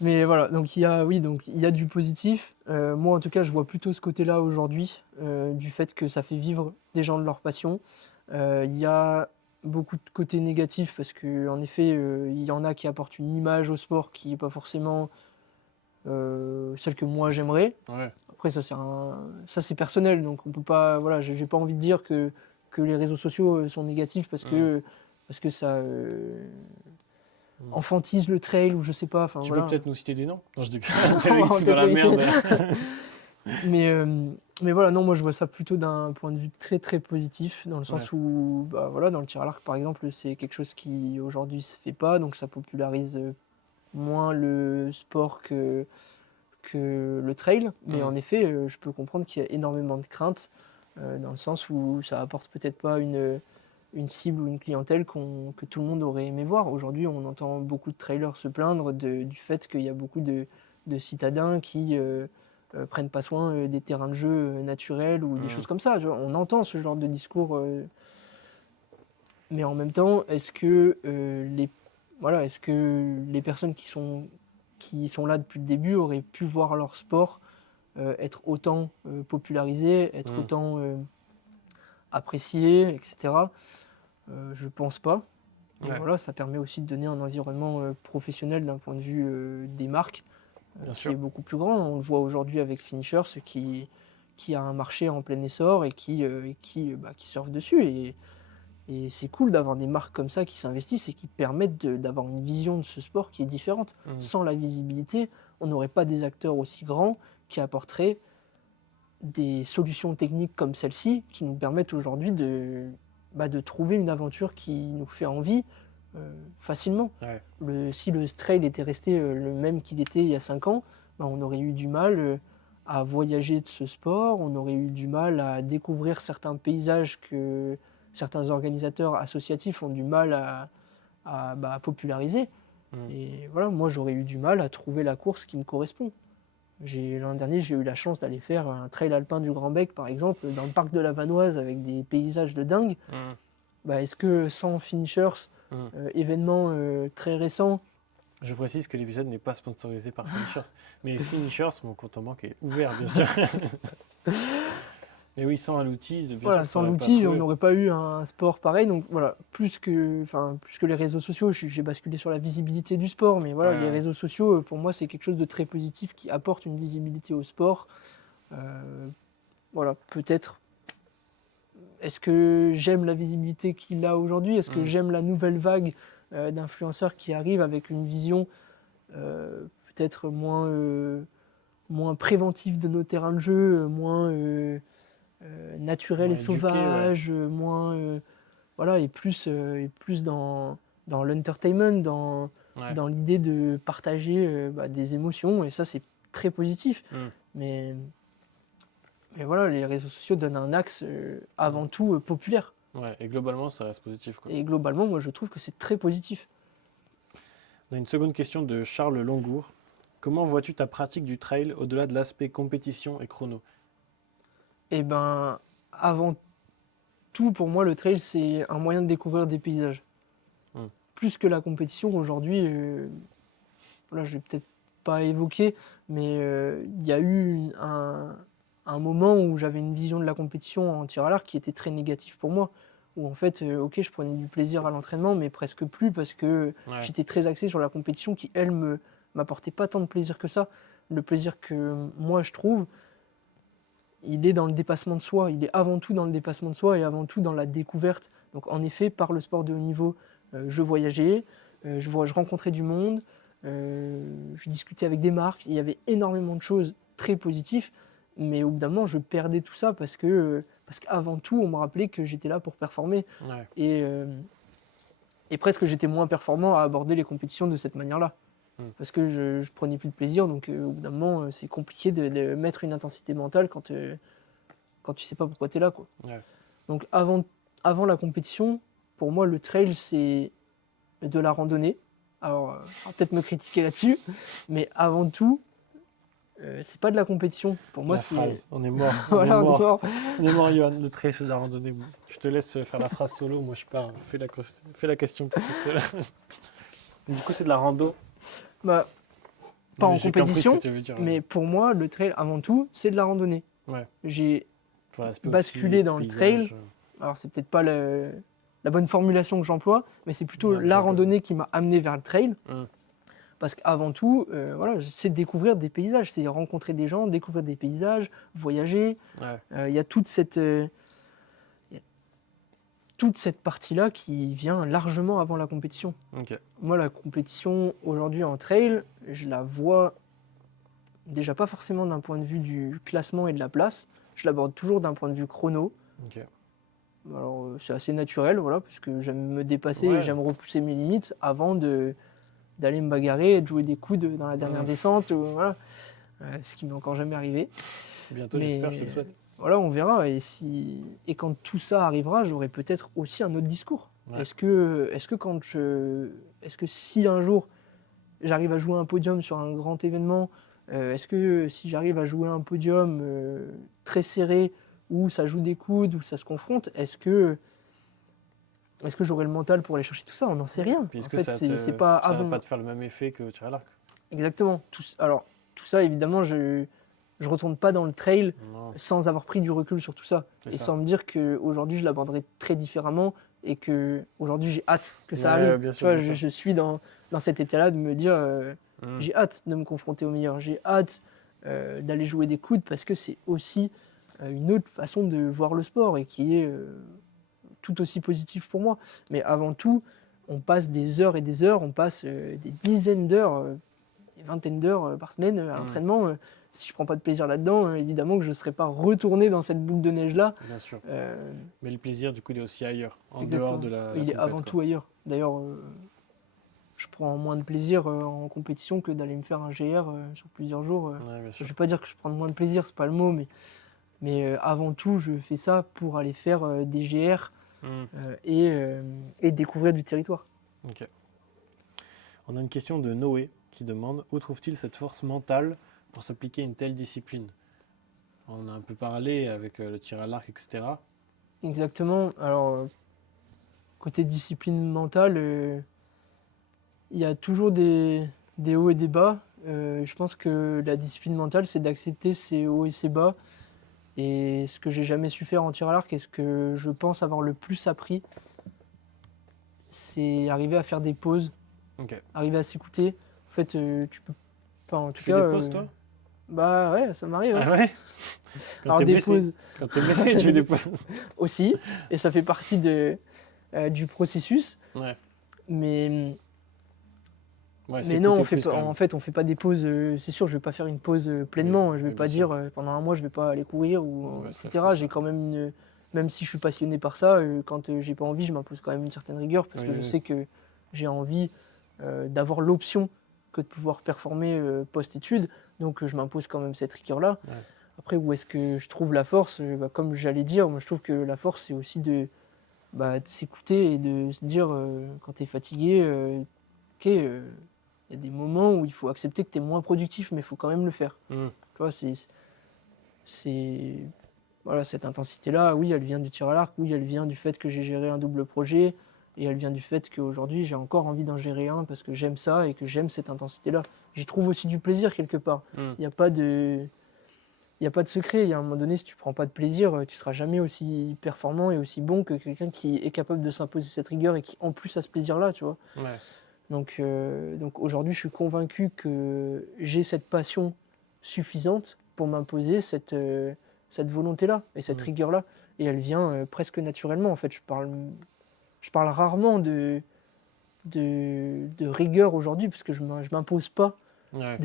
Mais voilà, donc donc il y a du positif. Moi, en tout cas, je vois plutôt ce côté-là aujourd'hui, du fait que ça fait vivre des gens de leur passion. Il y a beaucoup de côtés négatifs parce que, en effet, il y en a qui apportent une image au sport qui n'est pas forcément celle que moi j'aimerais. Ouais. Après, ça c'est personnel, donc on peut pas, voilà, j'ai pas envie de dire que les réseaux sociaux sont négatifs parce que ça enfantise le trail ou je sais pas. Tu Voilà. peux peut-être nous citer des noms? Non, je On va déconne. T'es dans la peut-être merde. Mais Mais voilà, non, moi je vois ça plutôt d'un point de vue très très positif, dans le Ouais. sens où, bah, voilà, dans le tir à l'arc par exemple, c'est quelque chose qui aujourd'hui se fait pas, donc ça popularise moins le sport que le trail. Mais Mm. en effet, je peux comprendre qu'il y a énormément de craintes, dans le sens où ça apporte peut-être pas une cible ou une clientèle que tout le monde aurait aimé voir. Aujourd'hui, on entend beaucoup de trailers se plaindre du fait qu'il y a beaucoup de citadins qui prennent pas soin des terrains de jeu naturels ou des Mm. choses comme ça. Tu vois. On entend ce genre de discours, mais en même temps, est-ce que les personnes qui sont là depuis le début auraient pu voir leur sport être autant popularisé, être Mm. autant apprécié, etc. Je pense pas. Et Ouais, voilà, ça permet aussi de donner un environnement professionnel d'un point de vue des marques bien qui est sûr. beaucoup plus grand. On le voit aujourd'hui avec Finishers qui a un marché en plein essor et qui surfe dessus. Et c'est cool d'avoir des marques comme ça qui s'investissent et qui permettent d'avoir une vision de ce sport qui est différente. Mm. Sans la visibilité, on n'aurait pas des acteurs aussi grands qui apporteraient des solutions techniques comme celle-ci qui nous permettent aujourd'hui de trouver une aventure qui nous fait envie facilement. Ouais. Si le trail était resté le même qu'il était il y a 5 ans, on aurait eu du mal à voyager de ce sport, on aurait eu du mal à découvrir certains paysages que certains organisateurs associatifs ont du mal à populariser. Mm. Et voilà, moi j'aurais eu du mal à trouver la course qui me correspond. L'an dernier, j'ai eu la chance d'aller faire un trail alpin du Grand Bec, par exemple, dans le parc de la Vanoise avec des paysages de dingue. Mm. Est-ce que sans Finishers, Mm. événement très récent, Je précise que l'épisode n'est pas sponsorisé par Finishers. Mais Finishers, mon compte en banque est ouvert, bien sûr. Mais oui, sans l'outil, bien sûr voilà, que tu sans n'aurais pas l'outil, on trouvé. n'aurait pas eu un sport pareil. Donc voilà, plus que les réseaux sociaux, j'ai basculé sur la visibilité du sport. Mais voilà, les Ouais, réseaux sociaux, pour moi, c'est quelque chose de très positif qui apporte une visibilité au sport. Voilà, peut-être. Est-ce que j'aime la visibilité qu'il a aujourd'hui? Est-ce que mm. j'aime la nouvelle vague d'influenceurs qui arrivent avec une vision peut-être moins préventive de nos terrains de jeu, moins naturel et Ouais, éduqué, ouais. sauvage, voilà, et plus dans l'entertainment, Ouais. dans l'idée de partager des émotions, et ça c'est très positif. Mm. Mais, mais voilà, les réseaux sociaux donnent un axe Mm. avant tout populaire. Ouais, et globalement, ça reste positif, quoi. Et globalement, moi je trouve que c'est très positif. On a une seconde question de Charles Longour. Comment vois-tu ta pratique du trail au-delà de l'aspect compétition et chrono? Et ben, avant tout, pour moi, le trail c'est un moyen de découvrir des paysages. Mm. Plus que la compétition aujourd'hui, voilà, je vais peut-être pas évoquer, mais il y a eu un moment où j'avais une vision de la compétition en tir à l'arc qui était très négative pour moi. Où en fait, ok, je prenais du plaisir à l'entraînement, mais presque plus parce que Ouais. j'étais très axé sur la compétition qui, elle, m'apportait pas tant de plaisir que ça. Le plaisir que moi je trouve, il est dans le dépassement de soi. Il est avant tout dans le dépassement de soi et avant tout dans la découverte. Donc en effet, par le sport de haut niveau, je voyageais, je rencontrais du monde, je discutais avec des marques. Il y avait énormément de choses très positives, mais au bout d'un moment, je perdais tout ça parce qu'avant tout, on me rappelait que j'étais là pour performer. Ouais. Et, euh, et presque j'étais moins performant à aborder les compétitions de cette manière-là. Mm. Parce que je prenais plus de plaisir, donc au bout d'un moment, c'est compliqué de mettre une intensité mentale quand tu sais pas pourquoi tu es là, quoi. Ouais. Donc avant la compétition, pour moi, le trail, c'est de la randonnée. Alors, on va peut-être me critiquer là-dessus, mais avant tout, c'est pas de la compétition. Pour moi, La c'est. phrase. On est mort. On est Voilà, on est mort. mort. On est mort, Johan. Le trail, c'est de la randonnée. Je te laisse faire la phrase solo. Moi, je pars. Fais la question pour tout seul. Du coup, c'est de la rando. Bah, pas en J'ai compris ce que compétition, tu veux dire. mais pour moi, le trail, avant tout, c'est de la randonnée. Ouais. J'ai Pour l'aspect basculé aussi, dans le paysage. trail. Alors, c'est peut-être pas la bonne formulation que j'emploie, mais c'est plutôt Ouais, la randonnée qui m'a amené vers le trail. Hum. Parce qu'avant tout, voilà, c'est de découvrir des paysages, c'est rencontrer des gens, découvrir des paysages, voyager. Ouais. Il y a il y a toute cette partie-là qui vient largement avant la compétition. Ok. Moi, la compétition aujourd'hui en trail, je la vois déjà pas forcément d'un point de vue du classement et de la place, je l'aborde toujours d'un point de vue chrono. Ok. Alors, c'est assez naturel, voilà, parce que j'aime me dépasser et Ouais. j'aime repousser mes limites avant d'aller me bagarrer et de jouer des coudes dans la dernière descente. Voilà. Ce qui m'est encore jamais arrivé. Bientôt, j'espère, je te le Mais souhaite. voilà, on verra. Et quand tout ça arrivera, j'aurai peut-être aussi un autre discours. Ouais. Est-ce que si un jour j'arrive à jouer un podium sur un grand événement, est-ce que si j'arrive à jouer un podium très serré, où ça joue des coudes, où ça se confronte, est-ce que j'aurai le mental pour aller chercher tout ça? On n'en sait rien. Puis est-ce En que fait, ça c'est pas va avant. pas te faire le même effet que tir à l'arc? Exactement. Alors, tout ça, évidemment, je retourne pas dans le trail Non, sans avoir pris du recul sur tout ça. c'est Et ça. sans me dire qu'aujourd'hui, je l'aborderai très différemment et qu'aujourd'hui, j'ai hâte que ça Ouais, arrive. bien Tu sûr, vois, bien sûr. je suis dans cet état-là de me dire, Mm. j'ai hâte de me confronter au meilleur. J'ai hâte d'aller jouer des coudes parce que c'est aussi une autre façon de voir le sport et qui est tout aussi positif pour moi. Mais avant tout, on passe des heures et des heures, on passe des dizaines d'heures, des vingtaines d'heures par semaine à l'entraînement. Si je prends pas de plaisir là-dedans, évidemment que je ne serais pas retourné dans cette boule de neige-là. Bien sûr. Euh, Mais le plaisir, du coup, il est aussi ailleurs, en exactement. dehors de la Il est compète, avant quoi. tout ailleurs. D'ailleurs, je prends moins de plaisir en compétition que d'aller me faire un GR sur plusieurs jours. Ouais, bien Je sûr. vais pas dire que je prends moins de plaisir, c'est pas le mot, mais avant tout, je fais ça pour aller faire des GR Mm. et découvrir du territoire. Ok. On a une question de Noé qui demande où trouve-t-il cette force mentale pour s'appliquer à une telle discipline? On a un peu parlé avec le tir à l'arc, etc. Exactement. Alors, côté discipline mentale, il y a toujours des hauts et des bas. Je pense que la discipline mentale, c'est d'accepter ses hauts et ses bas. Et ce que j'ai jamais su faire en tir à l'arc et ce que je pense avoir le plus appris, c'est arriver à faire des pauses, Ok. arriver à s'écouter. En fait, tu peux. Enfin, en tout Tu fais cas, des pauses, toi? bah ouais, ça m'arrive. Ah Ouais. ouais? Quand Alors t'es des blessé. pauses Quand t'es blessé, tu fais des pauses. aussi, et ça fait partie du processus. Ouais. Mais Ouais, Mais non, s'écouter plus, quand même. en fait, on fait pas des pauses. C'est sûr, je vais pas faire une pause pleinement. Oui, Je vais oui, pas bien dire sûr. pendant un mois, je vais pas aller courir ou Ouais, ce serait etc. fou, J'ai ça. quand même même si je suis passionné par ça, quand j'ai pas envie, je m'impose quand même une certaine rigueur parce Oui, que je oui. sais que j'ai envie d'avoir l'option que de pouvoir performer post-études. Donc je m'impose quand même cette rigueur-là. Ouais. Après, où est-ce que je trouve la force? Bah, comme j'allais dire, moi je trouve que la force c'est aussi de s'écouter et de se dire quand tu es fatigué, ok, il y a des moments où il faut accepter que tu es moins productif, mais il faut quand même le faire. Mm. Tu vois, voilà, cette intensité-là, oui, elle vient du tir à l'arc, oui, elle vient du fait que j'ai géré un double projet, et elle vient du fait qu'aujourd'hui, j'ai encore envie d'en gérer un parce que j'aime ça et que j'aime cette intensité-là. J'y trouve aussi du plaisir quelque part. Mm. Il n'y a pas de... Il n'y a pas de secret. Il y a un moment donné, si tu prends pas de plaisir, tu seras jamais aussi performant et aussi bon que quelqu'un qui est capable de s'imposer cette rigueur et qui en plus a ce plaisir-là, tu vois. Ouais. Donc aujourd'hui, je suis convaincu que j'ai cette passion suffisante pour m'imposer cette volonté-là et cette rigueur-là. Et elle vient presque naturellement. En fait, je parle rarement de rigueur aujourd'hui parce que je m'impose pas Ouais.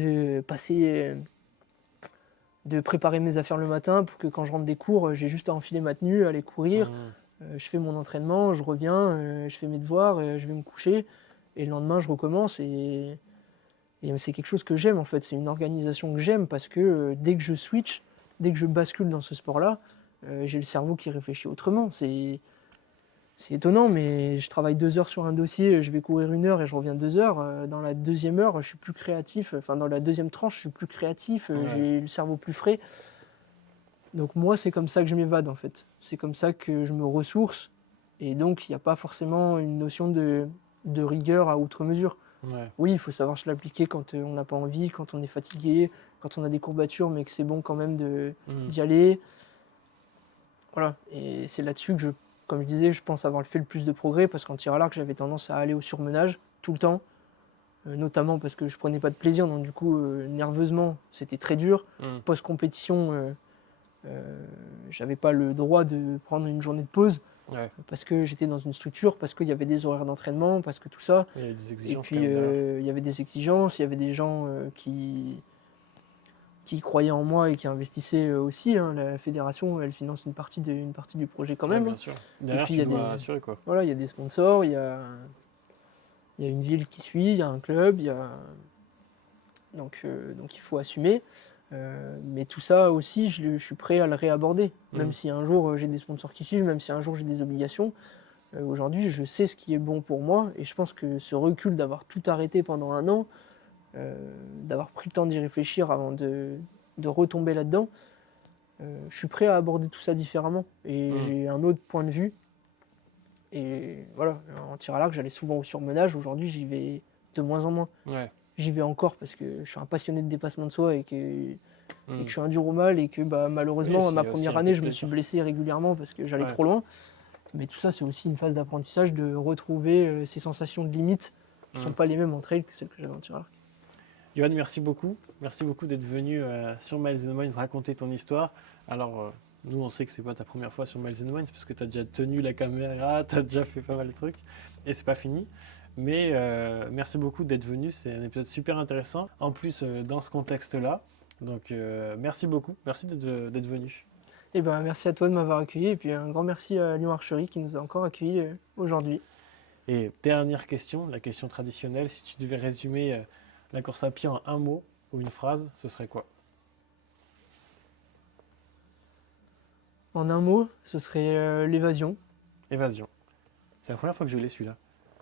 de préparer mes affaires le matin pour que quand je rentre des cours, j'ai juste à enfiler ma tenue, aller courir. Mm. Je fais mon entraînement, je reviens, je fais mes devoirs, je vais me coucher. Et le lendemain, je recommence. Et c'est quelque chose que j'aime en fait. C'est une organisation que j'aime parce que dès que je switch, dès que je bascule dans ce sport-là, j'ai le cerveau qui réfléchit autrement. C'est étonnant, mais je travaille 2 heures sur un dossier, je vais courir 1 heure et je reviens 2 heures. Dans la deuxième heure, je suis plus créatif. Enfin, dans la deuxième tranche, je suis plus créatif. Ouais. J'ai le cerveau plus frais. Donc moi, c'est comme ça que je m'évade en fait. C'est comme ça que je me ressource. Et donc, il n'y a pas forcément une notion de rigueur à outre mesure. Ouais. Oui, il faut savoir se l'appliquer quand on n'a pas envie, quand on est fatigué, quand on a des courbatures, mais que c'est bon quand même d'y aller. Voilà. Et c'est là-dessus que comme je disais, je pense avoir fait le plus de progrès parce qu'en tir à l'arc, j'avais tendance à aller au surmenage tout le temps, notamment parce que je prenais pas de plaisir, donc du coup, nerveusement, c'était très dur. Mm. Post-compétition, j'avais pas le droit de prendre une journée de pause Ouais. parce que j'étais dans une structure, parce qu'il y avait des horaires d'entraînement, parce que tout ça. Il y a des Et exigences puis, quand même derrière. il y avait des exigences, il y avait des gens qui qui croyaient en moi et qui investissaient aussi, hein. La fédération, elle finance une partie du projet quand même, bien hein. sûr. Derrière, puis, tu il y a dois des- assurer quoi. Voilà, il y a des sponsors, il y a une ville qui suit, il y a un club, donc il faut assumer. Mais tout ça aussi, je suis prêt à le réaborder. Même si un jour j'ai des sponsors qui suivent, même si un jour j'ai des obligations. Aujourd'hui, je sais ce qui est bon pour moi. Et je pense que ce recul d'avoir tout arrêté pendant un an, d'avoir pris le temps d'y réfléchir avant de retomber là-dedans, je suis prêt à aborder tout ça différemment. Et j'ai un autre point de vue. Et voilà, en tir à l'arc, j'allais souvent au surmenage. Aujourd'hui, j'y vais de moins en moins. Ouais. J'y vais encore parce que je suis un passionné de dépassement de soi et que je suis un dur au mal et que malheureusement, Oui, ma c'est première aussi un année, peu je me plaisir. suis blessé régulièrement parce que j'allais Ouais. trop loin. Mais tout ça, c'est aussi une phase d'apprentissage de retrouver ces sensations de limite qui ne sont pas les mêmes en trail que celles que j'avais en tir à l'arc. Johan, merci beaucoup. Merci beaucoup d'être venu sur Miles and Mines raconter ton histoire. Alors, nous, on sait que c'est pas ta première fois sur Miles and Mines parce que tu as déjà tenu la caméra, tu as déjà fait pas mal de trucs et c'est pas fini. Mais merci beaucoup d'être venu. C'est un épisode super intéressant. En plus, dans ce contexte-là. Donc, merci beaucoup. Merci d'être venu. Et merci à toi de m'avoir accueilli et puis un grand merci à Lyon Archery qui nous a encore accueillis aujourd'hui. Et dernière question, la question traditionnelle. Si tu devais résumer la course à pied en un mot ou une phrase, ce serait quoi? En un mot, ce serait l'évasion. Évasion. C'est la première fois que je l'ai celui-là.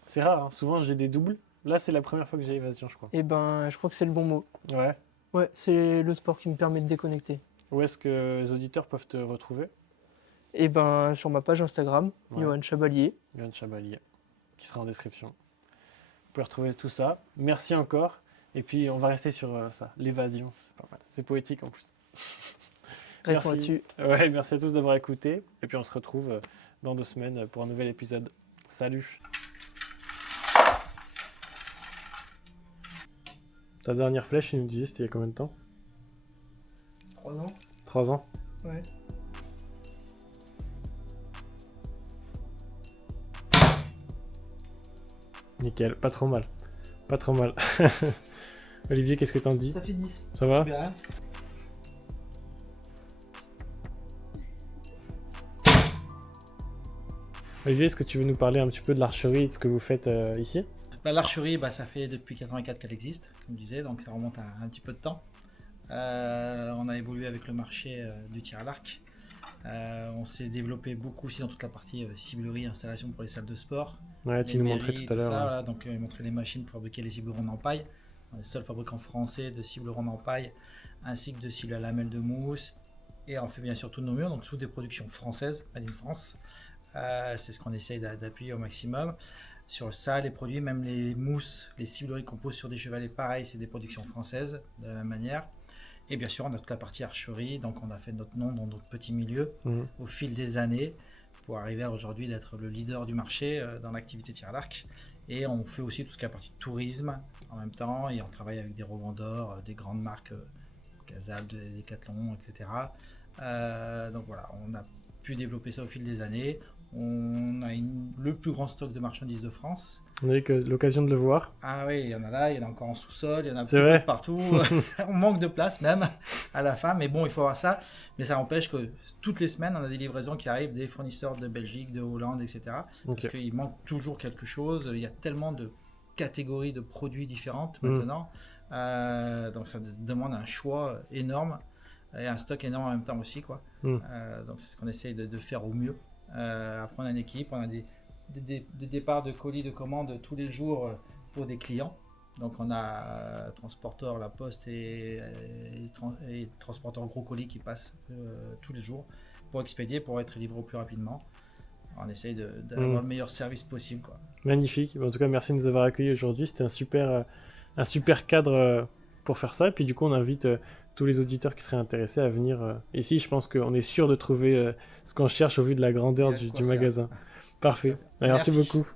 C'est rare, hein. Souvent j'ai des doubles. Là, c'est la première fois que j'ai évasion, je crois. Et je crois que c'est le bon mot. Ouais. Ouais, c'est le sport qui me permet de déconnecter. Où est-ce que les auditeurs peuvent te retrouver? Et sur ma page Instagram, Ouais. Johan Chabalier. Johan Chabalier, qui sera en description. Vous pouvez retrouver tout ça. Merci encore. Et puis, on va rester sur ça, l'évasion. C'est pas mal. C'est poétique en plus. Restons Merci. là-dessus. Ouais, merci à tous d'avoir écouté. Et puis, on se retrouve dans 2 semaines pour un nouvel épisode. Salut. Ta dernière flèche, tu nous disais, c'était il y a combien de temps? 3 ans. 3 ans. Ouais. Nickel, pas trop mal. Pas trop mal. Olivier, qu'est-ce que t'en dis? Ça fait 10. Ça va? Bien. Olivier, est-ce que tu veux nous parler un petit peu de l'archerie, de ce que vous faites ici? L'archerie, ça fait depuis 84 qu'elle existe, comme je disais, donc ça remonte à un petit peu de temps. On a évolué avec le marché du tir à l'arc. On s'est développé beaucoup aussi dans toute la partie ciblerie, installation pour les salles de sport. Ouais, tu les nous montrais mairies, tout à l'heure. ça, Ouais. voilà, donc montrer les machines pour fabriquer les cibles-rondes en paille. On est le seul fabricant français de cibles-rondes en paille, ainsi que de cibles à lamelles de mousse. Et on fait bien sûr tous nos murs, donc sous des productions françaises, made in France. C'est ce qu'on essaye d'appuyer au maximum. Sur ça, les produits, même les mousses, les cibleries qu'on pose sur des chevalets, pareil, c'est des productions françaises, de la même manière. Et bien sûr, on a toute la partie archerie, donc on a fait notre nom dans notre petit milieu au fil des années pour arriver à aujourd'hui d'être le leader du marché dans l'activité tir à l'arc. Et on fait aussi tout ce qui est la partie tourisme en même temps, et on travaille avec des revendeurs, des grandes marques, Casal, Decathlon, etc. Donc voilà, on a pu développer ça au fil des années. On a le plus grand stock de marchandises de France. On a eu l'occasion de le voir. Ah oui, il y en a là, il y en a encore en sous-sol, il y en a un petit C'est vrai peu partout. On manque de place même à la fin, mais bon, il faut avoir ça. Mais ça empêche que toutes les semaines, on a des livraisons qui arrivent des fournisseurs de Belgique, de Hollande, etc. Ok. Parce qu'il manque toujours quelque chose. Il y a tellement de catégories de produits différentes maintenant. Donc ça demande un choix énorme et un stock énorme en même temps aussi, quoi. Donc c'est ce qu'on essaye de faire au mieux. Après, on a une équipe, on a des départs de colis de commandes tous les jours pour des clients. Donc on a transporteur La Poste et transporteur gros colis qui passent tous les jours pour expédier, pour être livré au plus rapidement. On essaye d'avoir le meilleur service possible, quoi. Magnifique. En tout cas, merci de nous avoir accueillis aujourd'hui. C'était un super cadre pour faire ça. Et puis du coup, on invite tous les auditeurs qui seraient intéressés à venir ici. Je pense qu'on est sûr de trouver ce qu'on cherche au vu de la grandeur du magasin. Parfait. Merci beaucoup.